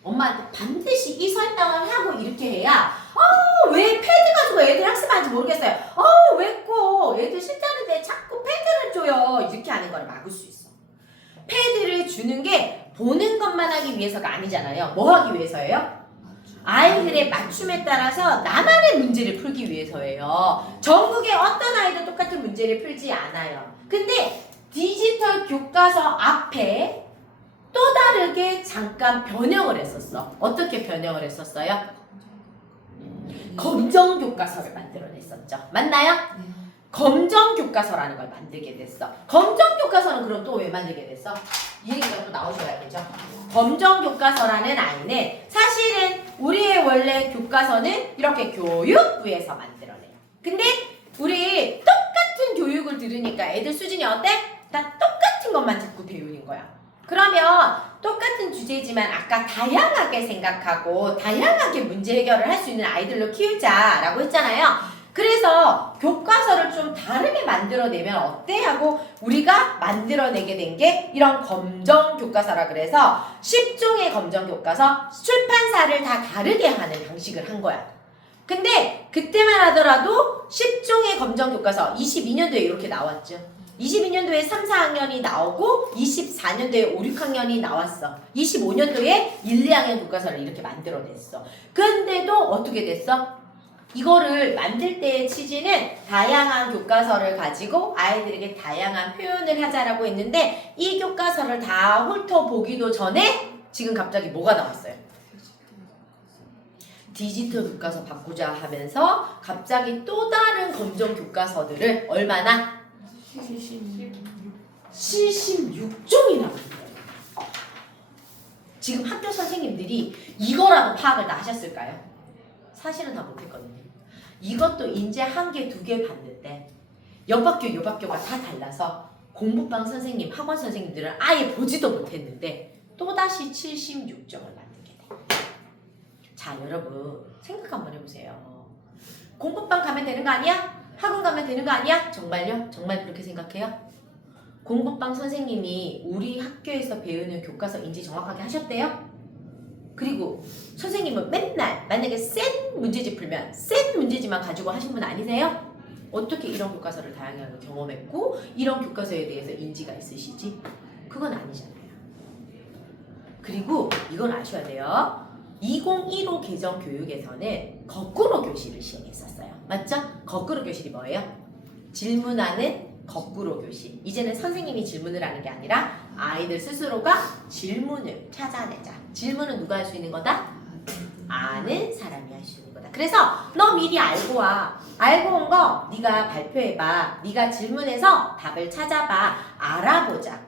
엄마한테 반드시 이 설명을 하고 이렇게 해야 왜 패드 가지고 애들 학습하는지 모르겠어요. 왜 꼭 애들 싫다는데 자꾸 패드를 줘요. 이렇게 하는 걸 막을 수 있어. 패드를 주는 게 보는 것만 하기 위해서가 아니잖아요. 뭐 하기 위해서예요? 아이들의 맞춤에 따라서 나만의 문제를 풀기 위해서예요. 전국의 어떤 아이도 똑같은 문제를 풀지 않아요. 근데 디지털 교과서 앞에 또 다르게 잠깐 변형을 했었어. 어떻게 변형을 했었어요? 검정 교과서를 만들어냈었죠. 맞나요? 검정 교과서라는 걸 만들게 됐어. 검정 교과서는 그럼 또 왜 만들게 됐어? 이 얘기가 또 나오셔야겠죠. 검정 교과서라는 아이는 사실은 우리의 원래 교과서는 이렇게 교육부에서 만들어내요. 근데 우리 똑같은 교육을 들으니까 애들 수준이 어때? 다 똑같은 것만 자꾸 배우는 거야. 그러면 똑같은 주제지만 아까 다양하게 생각하고 다양하게 문제 해결을 할 수 있는 아이들로 키우자라고 했잖아요. 그래서 교과서를 좀 다르게 만들어내면 어때? 하고 우리가 만들어내게 된 게 이런 검정 교과서라 그래서 10종의 검정 교과서 출판사를 다 다르게 하는 방식을 한 거야. 근데 그때만 하더라도 10종의 검정 교과서 22년도에 이렇게 나왔죠. 22년도에 3, 4학년이 나오고 24년도에 5, 6학년이 나왔어. 25년도에 1, 2학년 교과서를 이렇게 만들어냈어. 근데도 어떻게 됐어? 이거를 만들 때의 취지는 다양한 교과서를 가지고 아이들에게 다양한 표현을 하자라고 했는데 이 교과서를 다 훑어보기도 전에 지금 갑자기 뭐가 나왔어요? 디지털 교과서 바꾸자 하면서 갑자기 또 다른 검정 교과서들을 얼마나? 76종이나 만들어요. 지금 학교 선생님들이 이거라도 파악을 다 하셨을까요? 사실은 다 못했거든요. 이것도 이제 한 개, 두 개 봤는데 옆 학교가 다 달라서 공부방 선생님, 학원 선생님들은 아예 보지도 못했는데 또다시 76종을 만들게 돼. 자, 여러분 생각 한번 해보세요. 공부방 가면 되는 거 아니야? 학원 가면 되는 거 아니야? 정말요? 정말 그렇게 생각해요? 공부방 선생님이 우리 학교에서 배우는 교과서 인지 정확하게 하셨대요? 그리고 선생님은 맨날 만약에 센 문제집 풀면 센 문제집만 가지고 하신 분 아니세요? 어떻게 이런 교과서를 다양하게 경험했고 이런 교과서에 대해서 인지가 있으시지? 그건 아니잖아요. 그리고 이건 아셔야 돼요. 2015 개정 교육에서는 거꾸로 교실을 시행했었어요. 맞죠? 거꾸로 교실이 뭐예요? 질문하는 거꾸로 교실. 이제는 선생님이 질문을 하는 게 아니라 아이들 스스로가 질문을 찾아내자. 질문은 누가 할 수 있는 거다? 아는 사람이 할 수 있는 거다. 그래서 너 미리 알고 와. 알고 온 거 네가 발표해봐. 네가 질문해서 답을 찾아봐. 알아보자.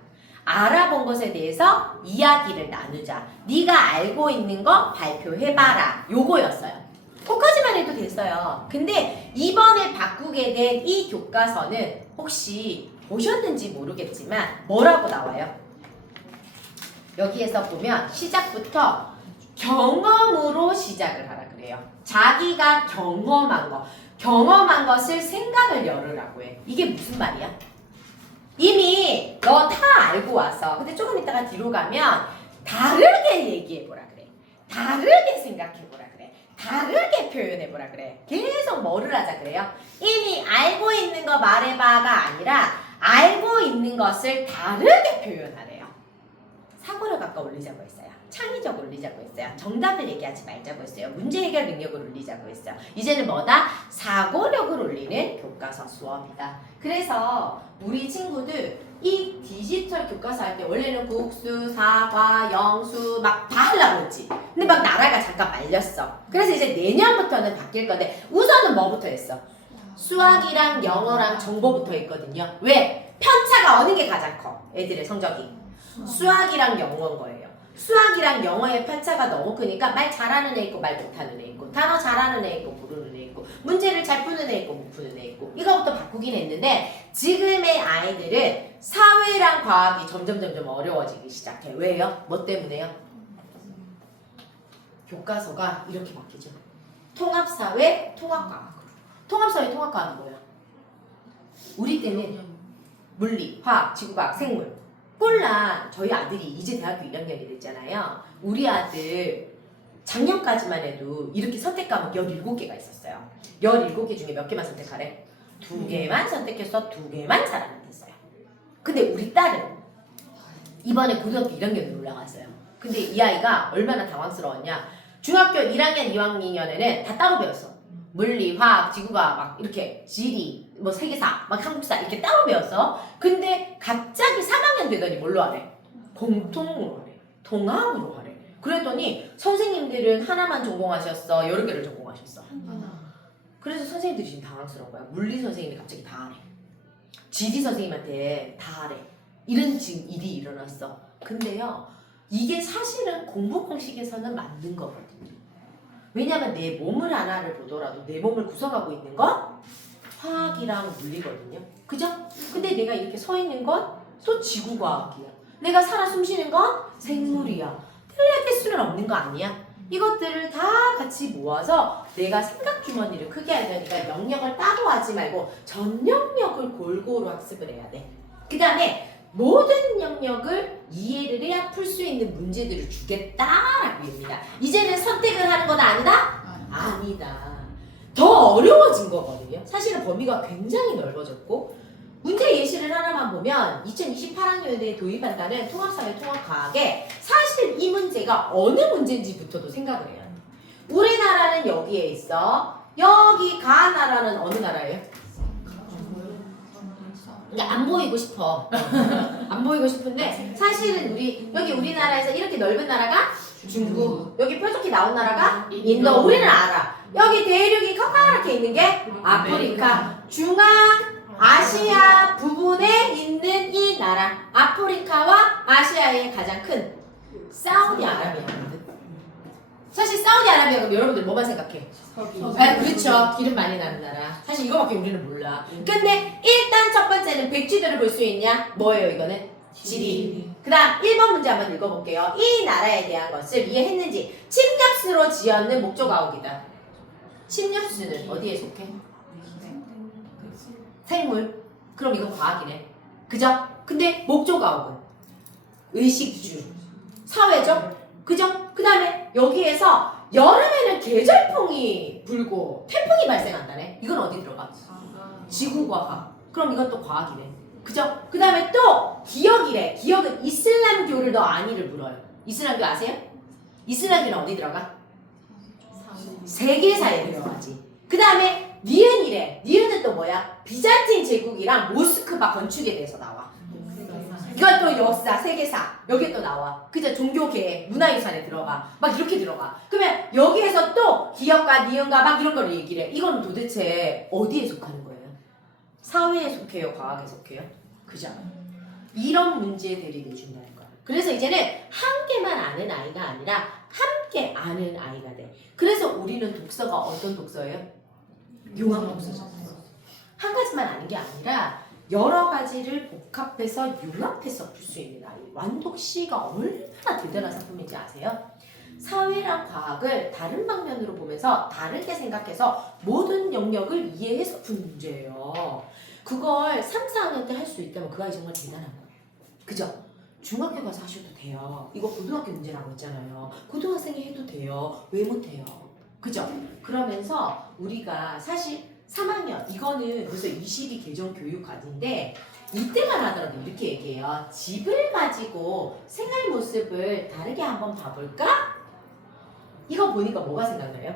알아본 것에 대해서 이야기를 나누자. 네가 알고 있는 거 발표해봐라. 요거였어요. 거기까지만 해도 됐어요. 근데 이번에 바꾸게 된 이 교과서는 혹시 보셨는지 모르겠지만 뭐라고 나와요? 여기에서 보면 시작부터 경험으로 시작을 하라 그래요. 자기가 경험한 것을 생각을 열으라고 해. 이게 무슨 말이야? 이미 너 다 알고 와서 근데 조금 있다가 뒤로 가면 다르게 얘기해보라 그래. 다르게 생각해보라 그래. 다르게 표현해보라 그래. 계속 뭐를 하자 그래요? 이미 알고 있는 거 말해봐가 아니라 알고 있는 것을 다르게 표현하래요. 사고력 아까 올리자고 했어요. 창의적 올리자고 했어요. 정답을 얘기하지 말자고 했어요. 문제 해결 능력을 올리자고 했어요. 이제는 뭐다? 사고력을 올리는 교과서 수업이다. 그래서 우리 친구들 이 디지털 교과서 할 때 원래는 국수, 사과, 영수 막 다 하려고 했지. 근데 막 나라가 잠깐 말렸어. 그래서 이제 내년부터는 바뀔 건데 우선은 뭐부터 했어? 수학이랑 영어랑 정보부터 했거든요. 왜? 편차가 어느 게 가장 커? 애들의 성적이. 수학이랑 영어인 거예요. 수학이랑 영어의 편차가 너무 크니까 말 잘하는 애 있고 말 못하는 애 있고 단어 잘하는 애 있고 모르는 애 있고 문제를 잘 푸는 애 있고 못 푸는 애 있고 이거부터 바꾸긴 했는데 지금의 아이들은 사회랑 과학이 점점 어려워지기 시작해. 왜요? 뭐 때문에요? 교과서가 이렇게 바뀌죠. 통합사회, 통합과학으로. 통합사회, 통합과학은 뭐야? 우리 때는 물리, 화학, 지구과학, 생물 꼴라 저희 아들이 이제 대학교 1학년이 됐잖아요. 우리 아들 작년까지만 해도 이렇게 선택 과목 17개가 있었어요. 17개 중에 몇 개만 선택하래? 2개만 선택해서 2개만 잘하면 됐어요. 근데 우리 딸은 이번에 고등학교 1학년으로 올라갔어요. 근데 이 아이가 얼마나 당황스러웠냐. 중학교 1학년, 2학년에는 다 따로 배웠어. 물리, 화학, 지구과학 막 이렇게 지리, 뭐 세계사, 막 한국사 이렇게 따로 배웠어. 근데 갑자기 3학년 되더니 뭘로 하래? 공통으로 하래. 통합으로 하래. 그랬더니 선생님들은 하나만 전공하셨어? 여러 개를 전공하셨어? 그래서 선생님들이 지금 당황스러운 거야. 물리 선생님이 갑자기 다 하래. 지리 선생님한테 다 하래. 이런 지금 일이 일어났어. 근데요, 이게 사실은 공부 방식에서는 맞는 거거든요. 왜냐면 내 몸을 하나를 보더라도 내 몸을 구성하고 있는 건 화학이랑 물리거든요. 그죠? 근데 내가 이렇게 서 있는 건 또 지구과학이야. 내가 살아 숨쉬는 건 생물이야. 틀릴 수는 없는 거 아니야? 이것들을 다 같이 모아서 내가 생각 주머니를 크게 하려니까 영역을 따로 하지 말고 전 영역을 골고루 학습을 해야 돼. 그 다음에 모든 영역을 이해를 해야 풀 수 있는 문제들을 주겠다라고 합니다. 이제는 선택을 하는 건 아니다? 아니다. 더 어려워진 거거든요. 사실은 범위가 굉장히 넓어졌고 문제 예시를 하나만 보면 2028학년에 도입한다는 통합사회 통합과학에 사실 이 문제가 어느 문제인지부터도 생각을 해야 돼. 우리나라는 여기에 있어. 여기 가나라는 어느 나라예요? 그러니까 안 보이고 싶어. 안 보이고 싶은데 사실은 여기 우리나라에서 이렇게 넓은 나라가 중국, 여기 뾰족히 나온 나라가 인도. 우리는 알아. 여기 대륙이 커다랗게 있는 게 아프리카, 중앙 아시아 부분에 있는 이 나라. 아프리카와 아시아의 가장 큰 사우디아라비아거든. 사실 사우디아라비아가 여러분들 뭐만 생각해? 아, 그렇죠. 기름 많이 나는 나라. 사실 이거밖에 우리는 몰라. 근데 일단 첫 번째는 백지도를 볼 수 있냐? 뭐예요 이거는? 지리. 그 다음 1번 문제 한번 읽어볼게요. 이 나라에 대한 것을 이해했는지. 침nhập 수로 지었는 목조가옥이다. 침nhập 수는 어디에 속해? 생물. 그럼 이건 과학이네. 그죠? 근데 목조가옥은 의식주. 사회적. 그죠? 그 다음에 여기에서 여름에는 계절풍이 불고 태풍이 발생한다네. 이건 어디 들어가? 지구과학. 그럼 이건 또 과학이네. 그죠? 그 다음에 또 기억이래. 기억은 이슬람교를 더 안위를 물어요. 이슬람교 아세요? 이슬람교는 어디 들어가? 세계사에 들어가지. 그 다음에 니은이래. 니은은 또 뭐야? 비잔틴 제국이랑 모스크바 건축에 대해서 나와. 이건 또 역사, 세계사 여기 또 나와. 그죠? 종교계, 문화유산에 들어가. 막 이렇게 들어가. 그러면 여기에서 또 기억과 니은과 막 이런 걸 얘기를 해. 이건 도대체 어디에 속하는 거예요? 사회에 속해요? 과학에 속해요? 그죠? 이런 문제들이 내준다는 거야. 그래서 이제는 한 개만 아는 아이가 아니라 함께 아는 아이가 돼. 그래서 우리는 독서가 어떤 독서예요? 융합 독서죠. 한 가지만 아는 게 아니라 여러 가지를 복합해서 융합해서 풀 수 있는 아이. 완독시가 얼마나 대단한 작품인지 아세요? 사회랑 과학을 다른 방면으로 보면서 다르게 생각해서 모든 영역을 이해해서 푸는 문제예요. 그걸 3, 4학년 때 할 수 있다면 그 아이 정말 대단한 거예요. 그죠? 중학교 가서 하셔도 돼요. 이거 고등학교 문제라고 했잖아요. 고등학생이 해도 돼요. 왜 못해요? 그죠? 그러면서 우리가 사실 3학년 이거는 벌써 22 개정 교육과인데 이때만 하더라도 이렇게 얘기해요. 집을 가지고 생활 모습을 다르게 한번 봐볼까? 이거 보니까 뭐가 생각나요?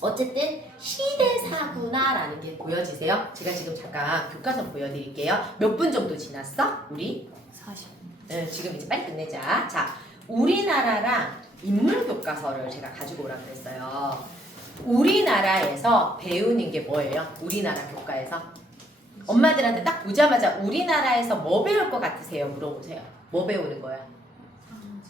어쨌든 시대사구나라는 게 보여지세요? 제가 지금 잠깐 교과서 보여드릴게요. 몇 분 정도 지났어? 우리? 40. 네, 지금 이제 빨리 끝내자. 자, 우리나라랑 인물 교과서를 제가 가지고 오라 그랬어요. 우리나라에서 배우는 게 뭐예요? 우리나라 교과에서 엄마들한테 딱 보자마자 우리나라에서 뭐 배울 것 같으세요? 물어보세요. 뭐 배우는 거야?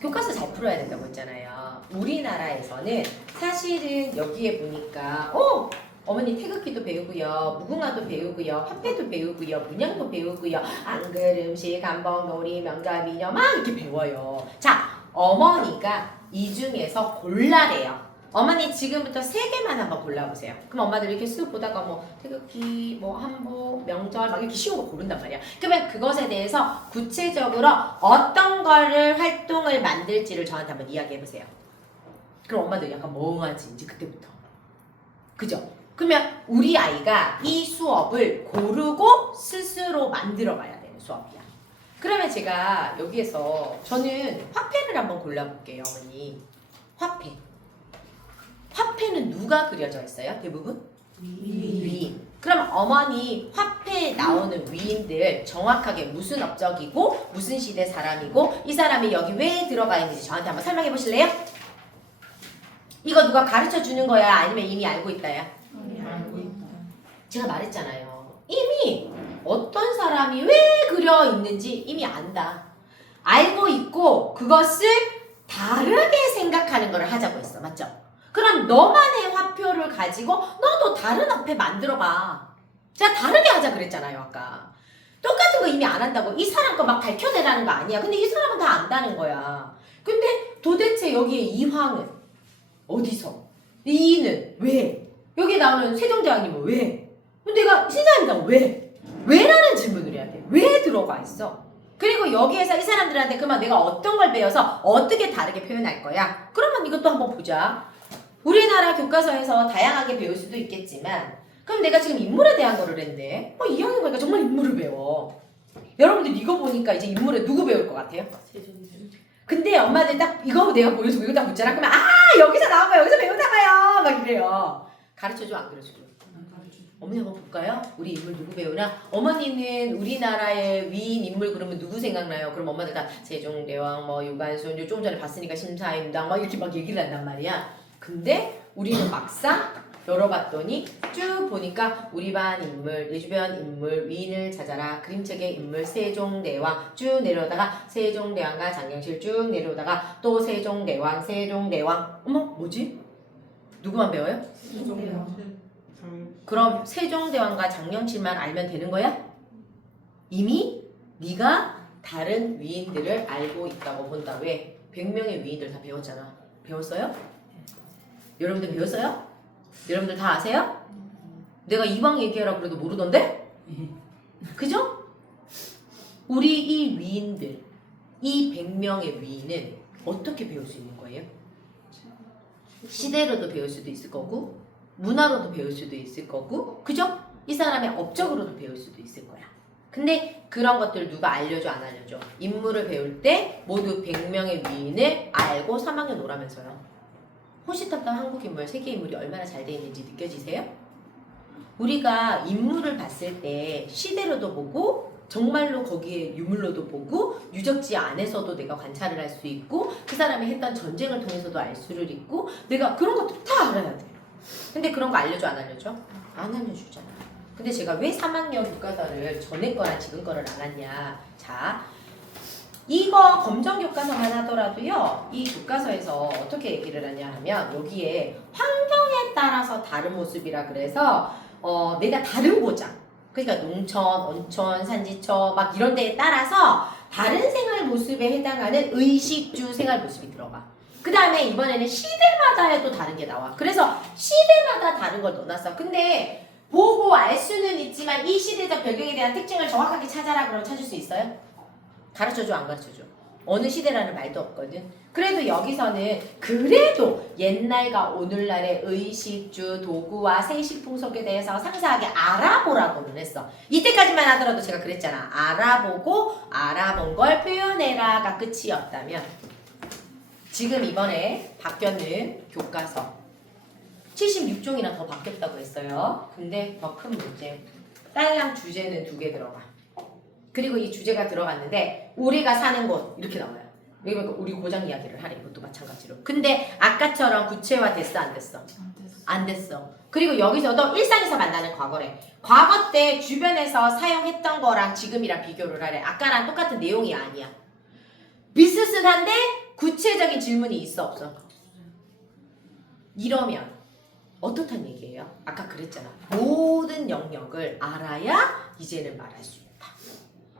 교과서 잘 풀어야 된다고 했잖아요. 우리나라에서는 사실은 여기에 보니까 어머니 태극기도 배우고요, 무궁화도 배우고요, 화폐도 배우고요, 문양도 배우고요, 안글음식, 한번놀이, 명자미녀 막 이렇게 배워요. 자, 어머니가 이 중에서 골라래요. 어머니 지금부터 3개만 한번 골라보세요. 그럼 엄마들 이렇게 쓱 보다가 뭐 태극기, 뭐 한복, 명절 막 이렇게 쉬운 거 고른단 말이야. 그러면 그것에 대해서 구체적으로 어떤 거를 활동을 만들지를 저한테 한번 이야기해보세요. 그럼 엄마들 약간 멍하지 이제 그때부터. 그죠? 그러면 우리 아이가 이 수업을 고르고 스스로 만들어 가야 되는 수업이야. 그러면 제가 여기에서 저는 화폐를 한번 골라볼게요, 어머니. 화폐. 화폐는 누가 그려져 있어요? 대부분? 위인. 그럼 어머니 화폐에 나오는 위인들 정확하게 무슨 업적이고 무슨 시대 사람이고 이 사람이 여기 왜 들어가 있는지 저한테 한번 설명해 보실래요? 이거 누가 가르쳐 주는 거야? 아니면 이미 알고 있다야? 알고 있다. 제가 말했잖아요. 이미 어떤 사람이 왜 그려 있는지 이미 안다. 알고 있고 그것을 다르게 생각하는 걸 하자고 했어. 맞죠? 그럼 너만의 화표를 가지고 너도 다른 화폐 만들어봐. 제가 다르게 하자 그랬잖아요, 아까. 똑같은 거 이미 안 한다고. 이 사람 거 막 밝혀내라는 거 아니야. 근데 이 사람은 다 안다는 거야. 근데 도대체 여기에 이황은 어디서? 이는 왜? 여기 나오는 세종대왕님은 왜? 내가 신사임당 왜? 왜라는 질문을 해야 돼. 왜 들어가 있어? 그리고 여기에서 이 사람들한테 그러면 내가 어떤 걸 배워서 어떻게 다르게 표현할 거야? 그러면 이것도 한번 보자. 우리나라 교과서에서 다양하게 배울 수도 있겠지만 그럼 내가 지금 인물에 대한 거를 했는데 2학년 보니까 정말 인물을 배워. 여러분들 이거 보니까 이제 인물에 누구 배울 것 같아요? 근데 엄마들 딱 이거 내가 보여주고 이거 딱 붙잖아. 그러면 여기서 나온 거 여기서 배우다가요 막 이래요. 가르쳐줘 안 가르쳐줘? 어머니 한번 볼까요? 우리 인물 누구 배우나? 어머니는 우리나라의 위인 인물 그러면 누구 생각나요? 그럼 엄마들 다 세종대왕 뭐 유관순 조금 전에 봤으니까 심사임당 막 이렇게 막 얘기를 한단 말이야. 근데 우리는 막상 열어봤더니 쭉 보니까 우리 반 인물, 내 주변 인물, 위인을 찾아라, 그림책의 인물, 세종대왕 쭉 내려오다가 세종대왕과 장영실 쭉 내려오다가 또 세종대왕, 세종대왕. 어머 뭐지? 누구만 배워요? 그럼 세종대왕과 장영실만 알면 되는 거야? 이미 네가 다른 위인들을 알고 있다고 본다. 왜? 100명의 위인들 다 배웠잖아. 배웠어요? 여러분들 배웠어요? 여러분들 다 아세요? 내가 이방 얘기하라 그래도 모르던데? 그죠? 우리 이 위인들, 이 100명의 위인은 어떻게 배울 수 있는 거예요? 시대로도 배울 수도 있을 거고 문화로도 배울 수도 있을 거고 그죠? 이 사람의 업적으로도 배울 수도 있을 거야. 근데 그런 것들 누가 알려줘 안 알려줘? 인물을 배울 때 모두 100명의 위인을 알고 3학년 오라면서요. 호시탐탐 한국인물, 세계인물이 얼마나 잘 돼 있는지 느껴지세요? 우리가 인물을 봤을 때 시대로도 보고 정말로 거기에 유물로도 보고 유적지 안에서도 내가 관찰을 할 수 있고 그 사람이 했던 전쟁을 통해서도 알 수를 있고 내가 그런 것도 다 알아야 돼. 근데 그런 거 알려줘 안 알려줘? 안 알려주잖아. 근데 제가 왜 3학년 교과서를 전에 거랑 지금 거를 안 왔냐. 자, 이거 검정 교과서만 하더라도요. 이 교과서에서 어떻게 얘기를 하냐 하면 여기에 환경에 따라서 다른 모습이라 그래서 내가 다른 고장 그러니까 농촌, 온천, 산지처 막 이런 데에 따라서 다른 생활 모습에 해당하는 의식주 생활 모습이 들어가. 그 다음에 이번에는 시대마다에 또 다른 게 나와. 그래서 시대마다 다른 걸 넣어놨어. 근데 보고 알 수는 있지만 이 시대적 배경에 대한 특징을 정확하게 찾아라 그러면 찾을 수 있어요? 가르쳐줘 안 가르쳐줘? 어느 시대라는 말도 없거든. 그래도 여기서는 그래도 옛날과 오늘날의 의식주, 도구와 세식 풍속에 대해서 상세하게 알아보라고는 했어. 이때까지만 하더라도 제가 그랬잖아. 알아보고 알아본 걸 표현해라가 끝이었다면 지금 이번에 바뀌었는 교과서 76종이나 더 바뀌었다고 했어요. 근데 더 큰 문제. 딸랑 주제는 2개 들어가. 그리고 이 주제가 들어갔는데 우리가 사는 곳 이렇게 나와요. 그러니까 우리 고장 이야기를 하래. 이것도 마찬가지로. 근데 아까처럼 구체화 됐어 안 됐어? 안 됐어. 그리고 여기서도 일상에서 만나는 과거래. 과거 때 주변에서 사용했던 거랑 지금이랑 비교를 하래. 아까랑 똑같은 내용이 아니야. 비슷한데 구체적인 질문이 있어 없어? 이러면 어떻단 얘기예요? 아까 그랬잖아. 모든 영역을 알아야 이제는 말할 수 있다.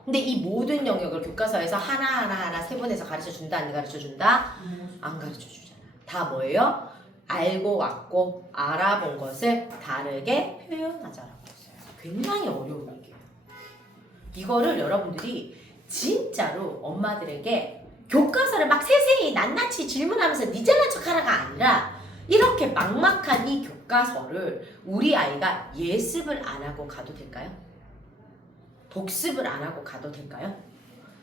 근데 이 모든 영역을 교과서에서 하나하나 세분해서 가르쳐준다 안 가르쳐준다? 안 가르쳐주잖아. 다 뭐예요? 알고 왔고 알아본 것을 다르게 표현하자라고 했어요. 굉장히 어려운 얘기예요. 이거를 여러분들이 진짜로 엄마들에게 교과서를 막 세세히 낱낱이 질문하면서 니 잘난 척하라가 아니라 이렇게 막막한 이 교과서를 우리 아이가 예습을 안 하고 가도 될까요? 복습을 안 하고 가도 될까요?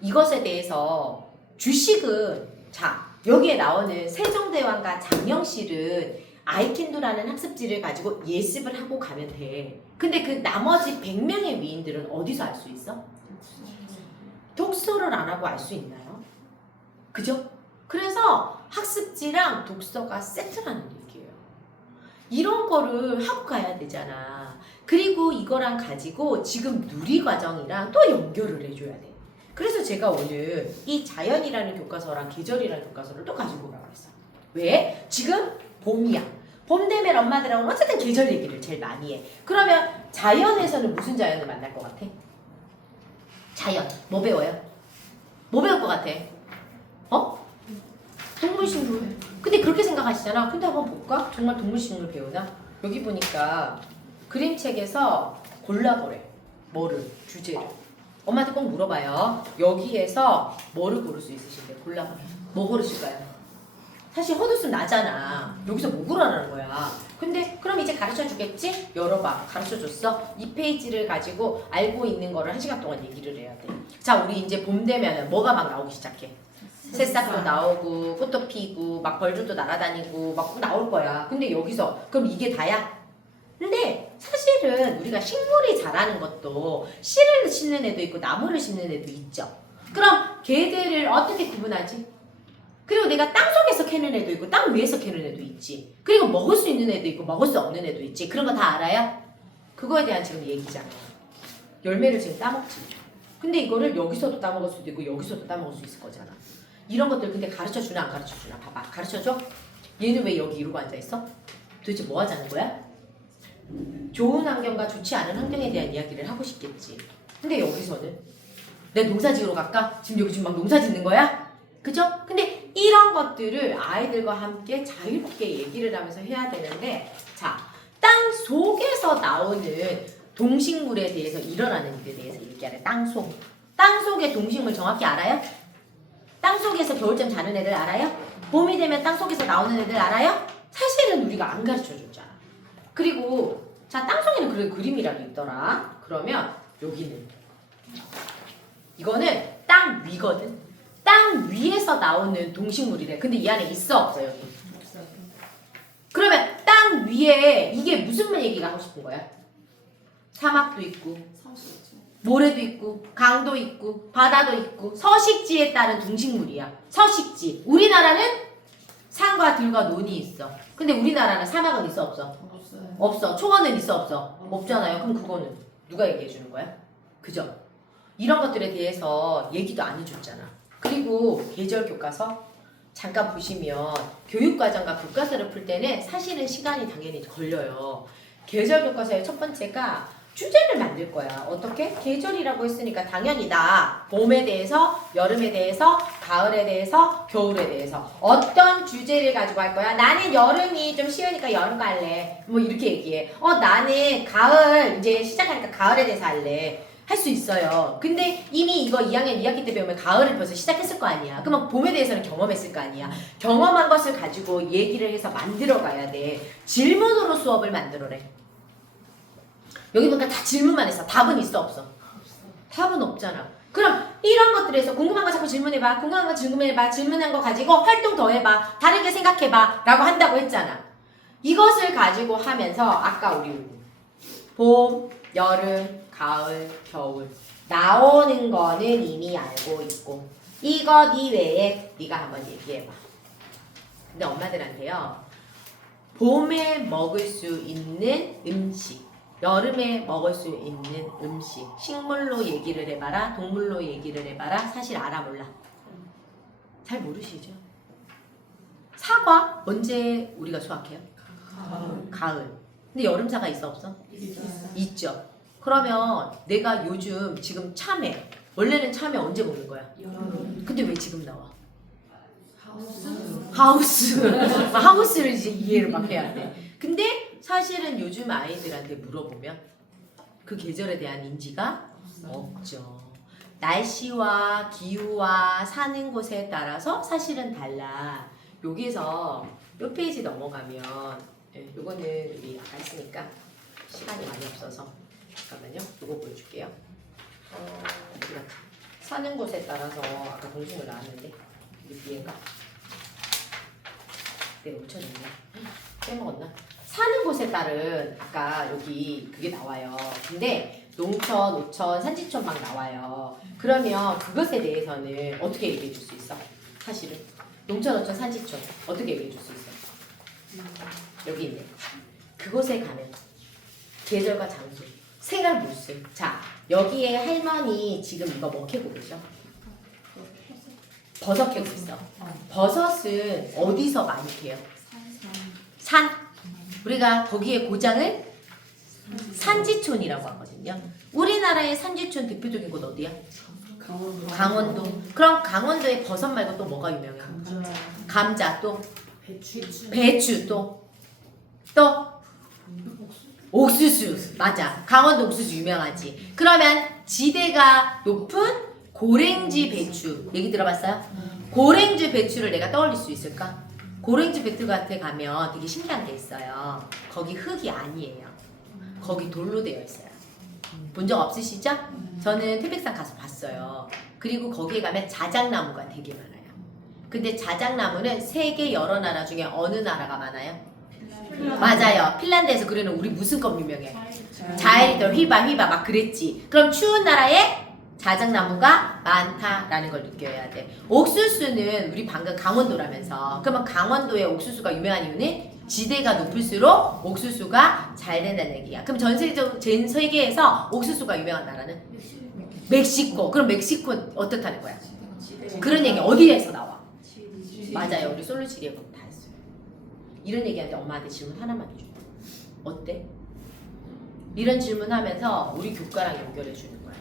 이것에 대해서 주식은 자 여기에 나오는 세종대왕과 장영실은 아이캔도라는 학습지를 가지고 예습을 하고 가면 돼. 근데 그 나머지 100명의 위인들은 어디서 알 수 있어? 독서를 안 하고 알 수 있나요? 그죠? 그래서 학습지랑 독서가 세트라는 얘기예요. 이런 거를 하고 가야 되잖아. 그리고 이거랑 가지고 지금 누리과정이랑 또 연결을 해줘야 돼. 그래서 제가 오늘 이 자연이라는 교과서랑 계절이라는 교과서를 또 가지고 오라고 했어. 왜? 지금 봄이야. 봄 되면 엄마들하고는 어쨌든 계절 얘기를 제일 많이 해. 그러면 자연에서는 무슨 자연을 만날 것 같아? 자연. 뭐 배워요? 뭐 배울 것 같아? 동물식물. 근데 그렇게 생각하시잖아. 근데 한번 볼까? 정말 동물식물 배우나? 여기 보니까 그림책에서 골라보래. 뭐를? 주제를. 엄마한테 꼭 물어봐요. 여기에서 뭐를 고를 수 있으신데 골라보래. 뭐 고르실까요? 사실 헛웃음 나잖아. 여기서 뭐 고르라는 거야. 근데 그럼 이제 가르쳐 주겠지? 열어봐. 가르쳐 줬어. 이 페이지를 가지고 알고 있는 거를 1시간 동안 얘기를 해야 돼. 자, 우리 이제 봄 되면은 뭐가 막 나오기 시작해. 새싹도 나오고 꽃도 피고 막 벌들도 날아다니고 막 나올 거야. 근데 여기서 그럼 이게 다야? 근데 사실은 우리가 식물이 자라는 것도 씨를 심는 애도 있고 나무를 심는 애도 있죠. 그럼 걔들을 어떻게 구분하지? 그리고 내가 땅 속에서 캐는 애도 있고 땅 위에서 캐는 애도 있지. 그리고 먹을 수 있는 애도 있고 먹을 수 없는 애도 있지. 그런 거 다 알아요? 그거에 대한 지금 얘기잖아요. 열매를 지금 따먹지. 근데 이거를 여기서도 따먹을 수도 있고 여기서도 따먹을 수 있을 거잖아. 이런 것들 근데 가르쳐주나 안 가르쳐주나 봐봐. 가르쳐줘? 얘는 왜 여기 이러고 앉아있어? 도대체 뭐 하자는 거야? 좋은 환경과 좋지 않은 환경에 대한 이야기를 하고 싶겠지. 근데 여기서는 내 농사 지으러 갈까? 지금 여기 막 농사 짓는 거야? 그죠? 근데 이런 것들을 아이들과 함께 자유롭게 얘기를 하면서 해야 되는데 자, 땅 속에서 나오는 동식물에 대해서 일어나는 일에 대해서 얘기하래. 땅 속. 땅 속의 동식물 정확히 알아요? 땅 속에서 겨울잠 자는 애들 알아요? 봄이 되면 땅 속에서 나오는 애들 알아요? 사실은 우리가 안 가르쳐줬잖아. 그리고 자, 땅 속에는 그래 그림이라도 있더라. 그러면 여기는 이거는 땅 위거든. 땅 위에서 나오는 동식물이래. 근데 이 안에 있어 없어 여기? 그러면 땅 위에 이게 무슨 얘기가 하고 싶은 거야? 사막도 있고 모래도 있고 강도 있고 바다도 있고 서식지에 따른 동식물이야. 서식지. 우리나라는 산과 들과 논이 있어. 근데 우리나라는 사막은 있어 없어? 없어. 초원은 있어 없어? 없잖아요. 그럼 그거는 누가 얘기해 주는 거야? 그죠? 이런 것들에 대해서 얘기도 안 해줬잖아. 그리고 계절 교과서 잠깐 보시면 교육과정과 교과서를 풀 때는 사실은 시간이 당연히 걸려요. 계절 교과서의 첫 번째가 주제를 만들 거야. 어떻게? 계절이라고 했으니까 당연히 나 봄에 대해서, 여름에 대해서, 가을에 대해서, 겨울에 대해서 어떤 주제를 가지고 할 거야? 나는 여름이 좀 쉬우니까 여름 갈래. 뭐 이렇게 얘기해. 나는 가을 이제 시작하니까 가을에 대해서 할래. 할 수 있어요. 근데 이미 이거 2학년 2학기 때 배우면 가을을 벌써 시작했을 거 아니야. 그러면 봄에 대해서는 경험했을 거 아니야. 경험한 것을 가지고 얘기를 해서 만들어 가야 돼. 질문으로 수업을 만들어래. 여기 보니까 다 질문만 했어. 답은 있어 없어? 답은 없잖아. 그럼 이런 것들에서 궁금한 거 자꾸 질문해봐. 궁금한 거 질문해봐. 질문한 거 가지고 활동 더 해봐. 다르게 생각해봐. 라고 한다고 했잖아. 이것을 가지고 하면서 아까 우리 봄, 여름, 가을, 겨울 나오는 거는 이미 알고 있고 이것 이외에 네가 한번 얘기해봐. 근데 엄마들한테요. 봄에 먹을 수 있는 음식 여름에 먹을 수 있는 음식 식물로 얘기를 해봐라 동물로 얘기를 해봐라 사실 알아 몰라? 잘 모르시죠? 사과 언제 우리가 수확해요? 가을. 근데 여름사가 있어 없어? 있죠. 그러면 내가 요즘 지금 참외 원래는 참외 언제 먹는 거야? 근데 왜 지금 나와? 하우스를 이제 이해를 막 해야 돼. 근데 사실은 요즘 아이들한테 물어보면 그 계절에 대한 인지가 없죠. 날씨와 기후와 사는 곳에 따라서 사실은 달라. 여기서 요 페이지 넘어가면 요거는 우리 아까 했으니까 시간이 많이 없어서 잠깐만요. 요거 보여줄게요. 우리가 사는 곳에 따라서 아까 공식을 나왔는데 이게 뒤인가? 내가 붙여줬나? 빼먹었나? 사는 곳에 따른 아까 여기 그게 나와요. 근데 농촌, 오촌, 산지촌 막 나와요. 그러면 그것에 대해서는 어떻게 얘기해 줄 수 있어? 사실은 농촌, 오촌, 산지촌 어떻게 얘기해 줄 수 있어? 여기 있네. 그곳에 가면 계절과 장소, 생활 모습. 자, 여기에 할머니 지금 이거 뭐 캐고 계셔? 버섯 캐고 있어. 버섯은 어디서 많이 캐요? 산. 우리가 거기에 고장을 산지촌이라고 하거든요. 우리나라의 산지촌 대표적인 곳 어디야? 강원도. 그럼 강원도에 버섯 말고 또 뭐가 유명해? 감자 또? 배추 또? 옥수수. 맞아. 강원도 옥수수 유명하지. 그러면 지대가 높은 고랭지 배추 얘기 들어봤어요? 고랭지 배추를 내가 떠올릴 수 있을까? 고랭지 배추밭에 가면 되게 신기한 게 있어요. 거기 흙이 아니에요. 거기 돌로 되어 있어요. 본 적 없으시죠? 저는 태백산 가서 봤어요. 그리고 거기에 가면 자작나무가 되게 많아요. 근데 자작나무는 세계 여러 나라 중에 어느 나라가 많아요? 맞아요. 핀란드에서. 그러는 우리 무슨 껌 유명해? 자일리톨 휘바 막 그랬지. 그럼 추운 나라에 자작나무가 많다라는 걸 느껴야 돼. 옥수수는 우리 방금 강원도라면서. 그러면 강원도에 옥수수가 유명한 이유는 지대가 높을수록 옥수수가 잘 된다는 얘기야. 그럼 전 세계에서 옥수수가 유명한 나라는? 멕시코. 그럼 멕시코 어떻다는 거야? 그런 얘기 어디에서 나와? 맞아요. 우리 솔루치리에 보면 다 했어요. 이런 얘기하는데 엄마한테 질문 하나만 해줘. 어때? 이런 질문하면서 우리 교과랑 연결해 주는 거야.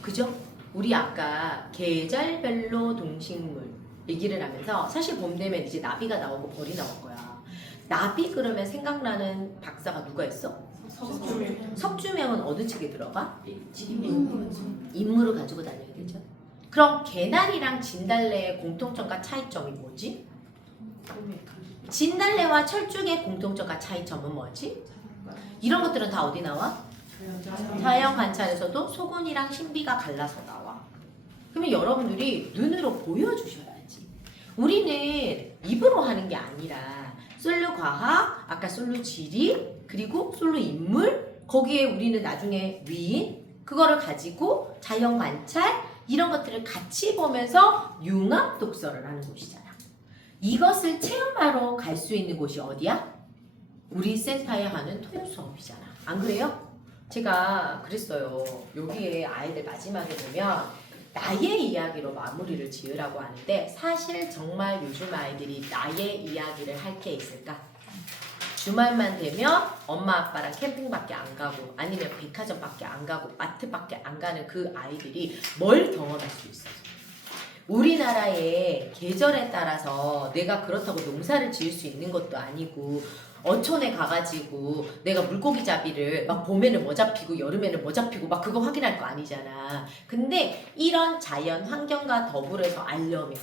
그죠? 우리 아까 계절별로 동식물 얘기를 하면서 사실 봄 되면 이제 나비가 나오고 벌이 나올 거야. 나비 그러면 생각나는 박사가 누가 있어? 석주명은 어느 책에 들어가? 인물을 가지고 다녀야 되죠. 그럼 개나리랑 진달래의 공통점과 차이점이 뭐지? 진달래와 철쭉의 공통점과 차이점은 뭐지? 이런 것들은 다 어디 나와? 자연 관찰에서도 소곤이랑 신비가 갈라서 나와. 그러면 여러분들이 눈으로 보여주셔야지. 우리는 입으로 하는 게 아니라 솔로 과학, 아까 솔로 지리, 그리고 솔로 인물, 거기에 우리는 나중에 위인, 그거를 가지고 자연 관찰 이런 것들을 같이 보면서 융합 독서를 하는 곳이잖아. 이것을 체험하러 갈 수 있는 곳이 어디야? 우리 센터에 하는 토요 수업이잖아. 안 그래요? 제가 그랬어요. 여기에 아이들 마지막에 보면 나의 이야기로 마무리를 지으라고 하는데 사실 정말 요즘 아이들이 나의 이야기를 할 게 있을까? 주말만 되면 엄마 아빠랑 캠핑밖에 안 가고 아니면 백화점밖에 안 가고 마트밖에 안 가는 그 아이들이 뭘 경험할 수 있어요? 우리나라의 계절에 따라서 내가 그렇다고 농사를 지을 수 있는 것도 아니고 어촌에 가가지고 내가 물고기 잡이를 막 봄에는 뭐 잡히고 여름에는 뭐 잡히고 막 그거 확인할 거 아니잖아. 근데 이런 자연 환경과 더불어서 알려면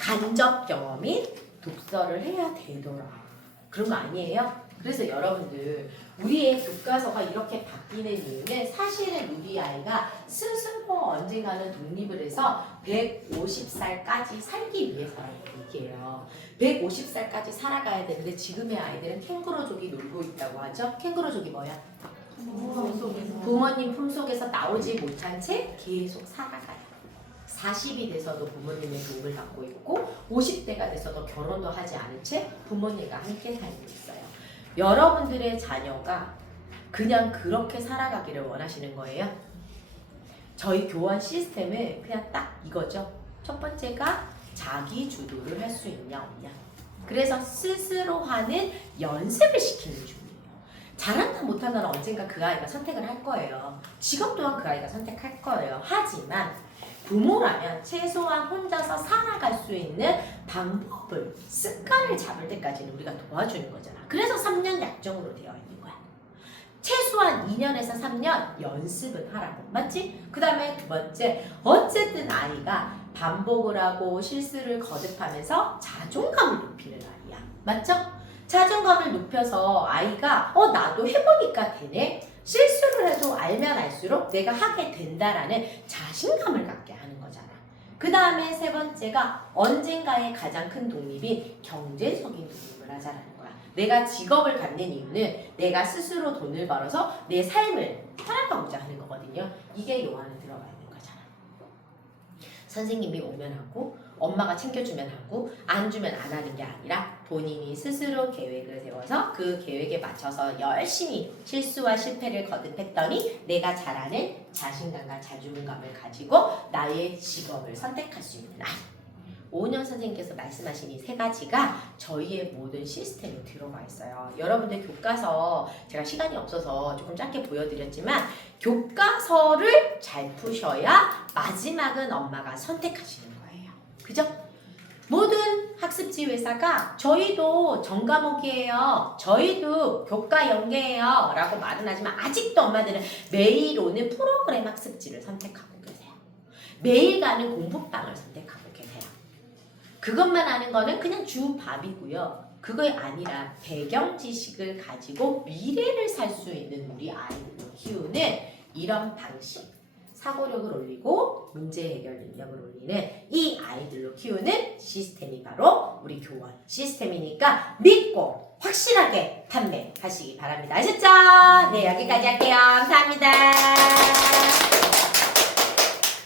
간접 경험인 독서를 해야 되더라. 그런 거 아니에요? 그래서 여러분들 우리의 교과서가 이렇게 바뀌는 이유는 사실은 우리 아이가 스스로 언젠가는 독립을 해서 150살까지 살기 위해서라는 얘기예요. 150살까지 살아가야 되는데 지금의 아이들은 캥거루족이 놀고 있다고 하죠. 캥거루족이 뭐야? 부모님 품속에서 나오지 못한 채 계속 살아가요. 40이 돼서도 부모님의 도움을 받고 있고 50대가 돼서도 결혼도 하지 않은 채 부모님과 함께 살고 있어요. 여러분들의 자녀가 그냥 그렇게 살아가기를 원하시는 거예요? 저희 교원 시스템은 그냥 딱 이거죠. 첫 번째가 자기 주도를 할 수 있냐 없냐. 그래서 스스로 하는 연습을 시키는 중이에요. 잘한다 못한다는 언젠가 그 아이가 선택을 할 거예요. 직업 또한 그 아이가 선택할 거예요. 하지만 부모라면 최소한 혼자서 살아갈 수 있는 방법을, 습관을 잡을 때까지는 우리가 도와주는 거잖아. 그래서 3년 약정으로 되어 있는 거야. 최소한 2년에서 3년 연습은 하라고. 맞지? 그 다음에 두 번째, 어쨌든 아이가 반복을 하고 실수를 거듭하면서 자존감을 높이는 아이야. 맞죠? 자존감을 높여서 아이가 나도 해보니까 되네. 실수를 해도 알면 알수록 내가 하게 된다라는 자신감을 갖게 하는 거잖아. 그 다음에 세 번째가 언젠가의 가장 큰 독립인 경제적인 독립을 하자라는 거야. 내가 직업을 갖는 이유는 내가 스스로 돈을 벌어서 내 삶을 살아가고자 하는 거거든요. 이게 요한에 들어가 있는 거잖아. 선생님이 오면 하고 엄마가 챙겨주면 하고 안 주면 안 하는 게 아니라 본인이 스스로 계획을 세워서 그 계획에 맞춰서 열심히 실수와 실패를 거듭했더니 내가 잘하는 자신감과 자존감을 가지고 나의 직업을 선택할 수 있는 아이. 오은영 선생님께서 말씀하신 이 세 가지가 저희의 모든 시스템에 들어가 있어요. 여러분들 교과서 제가 시간이 없어서 조금 짧게 보여드렸지만 교과서를 잘 푸셔야 마지막은 엄마가 선택하시는 거예요. 그죠? 모든 학습지 회사가 저희도 전과목이에요. 저희도 교과 연계예요. 라고 말은 하지만 아직도 엄마들은 매일 오는 프로그램 학습지를 선택하고 계세요. 매일 가는 공부방을 선택하고 계세요. 그것만 아는 거는 그냥 주밥이고요. 그게 아니라 배경 지식을 가지고 미래를 살 수 있는 우리 아이들을 키우는 이런 방식. 사고력을 올리고 문제 해결 능력을 올리는 이 아이들로 키우는 시스템이 바로 우리 교원 시스템이니까 믿고 확실하게 판매하시기 바랍니다. 아셨죠? 네, 여기까지 할게요. 감사합니다.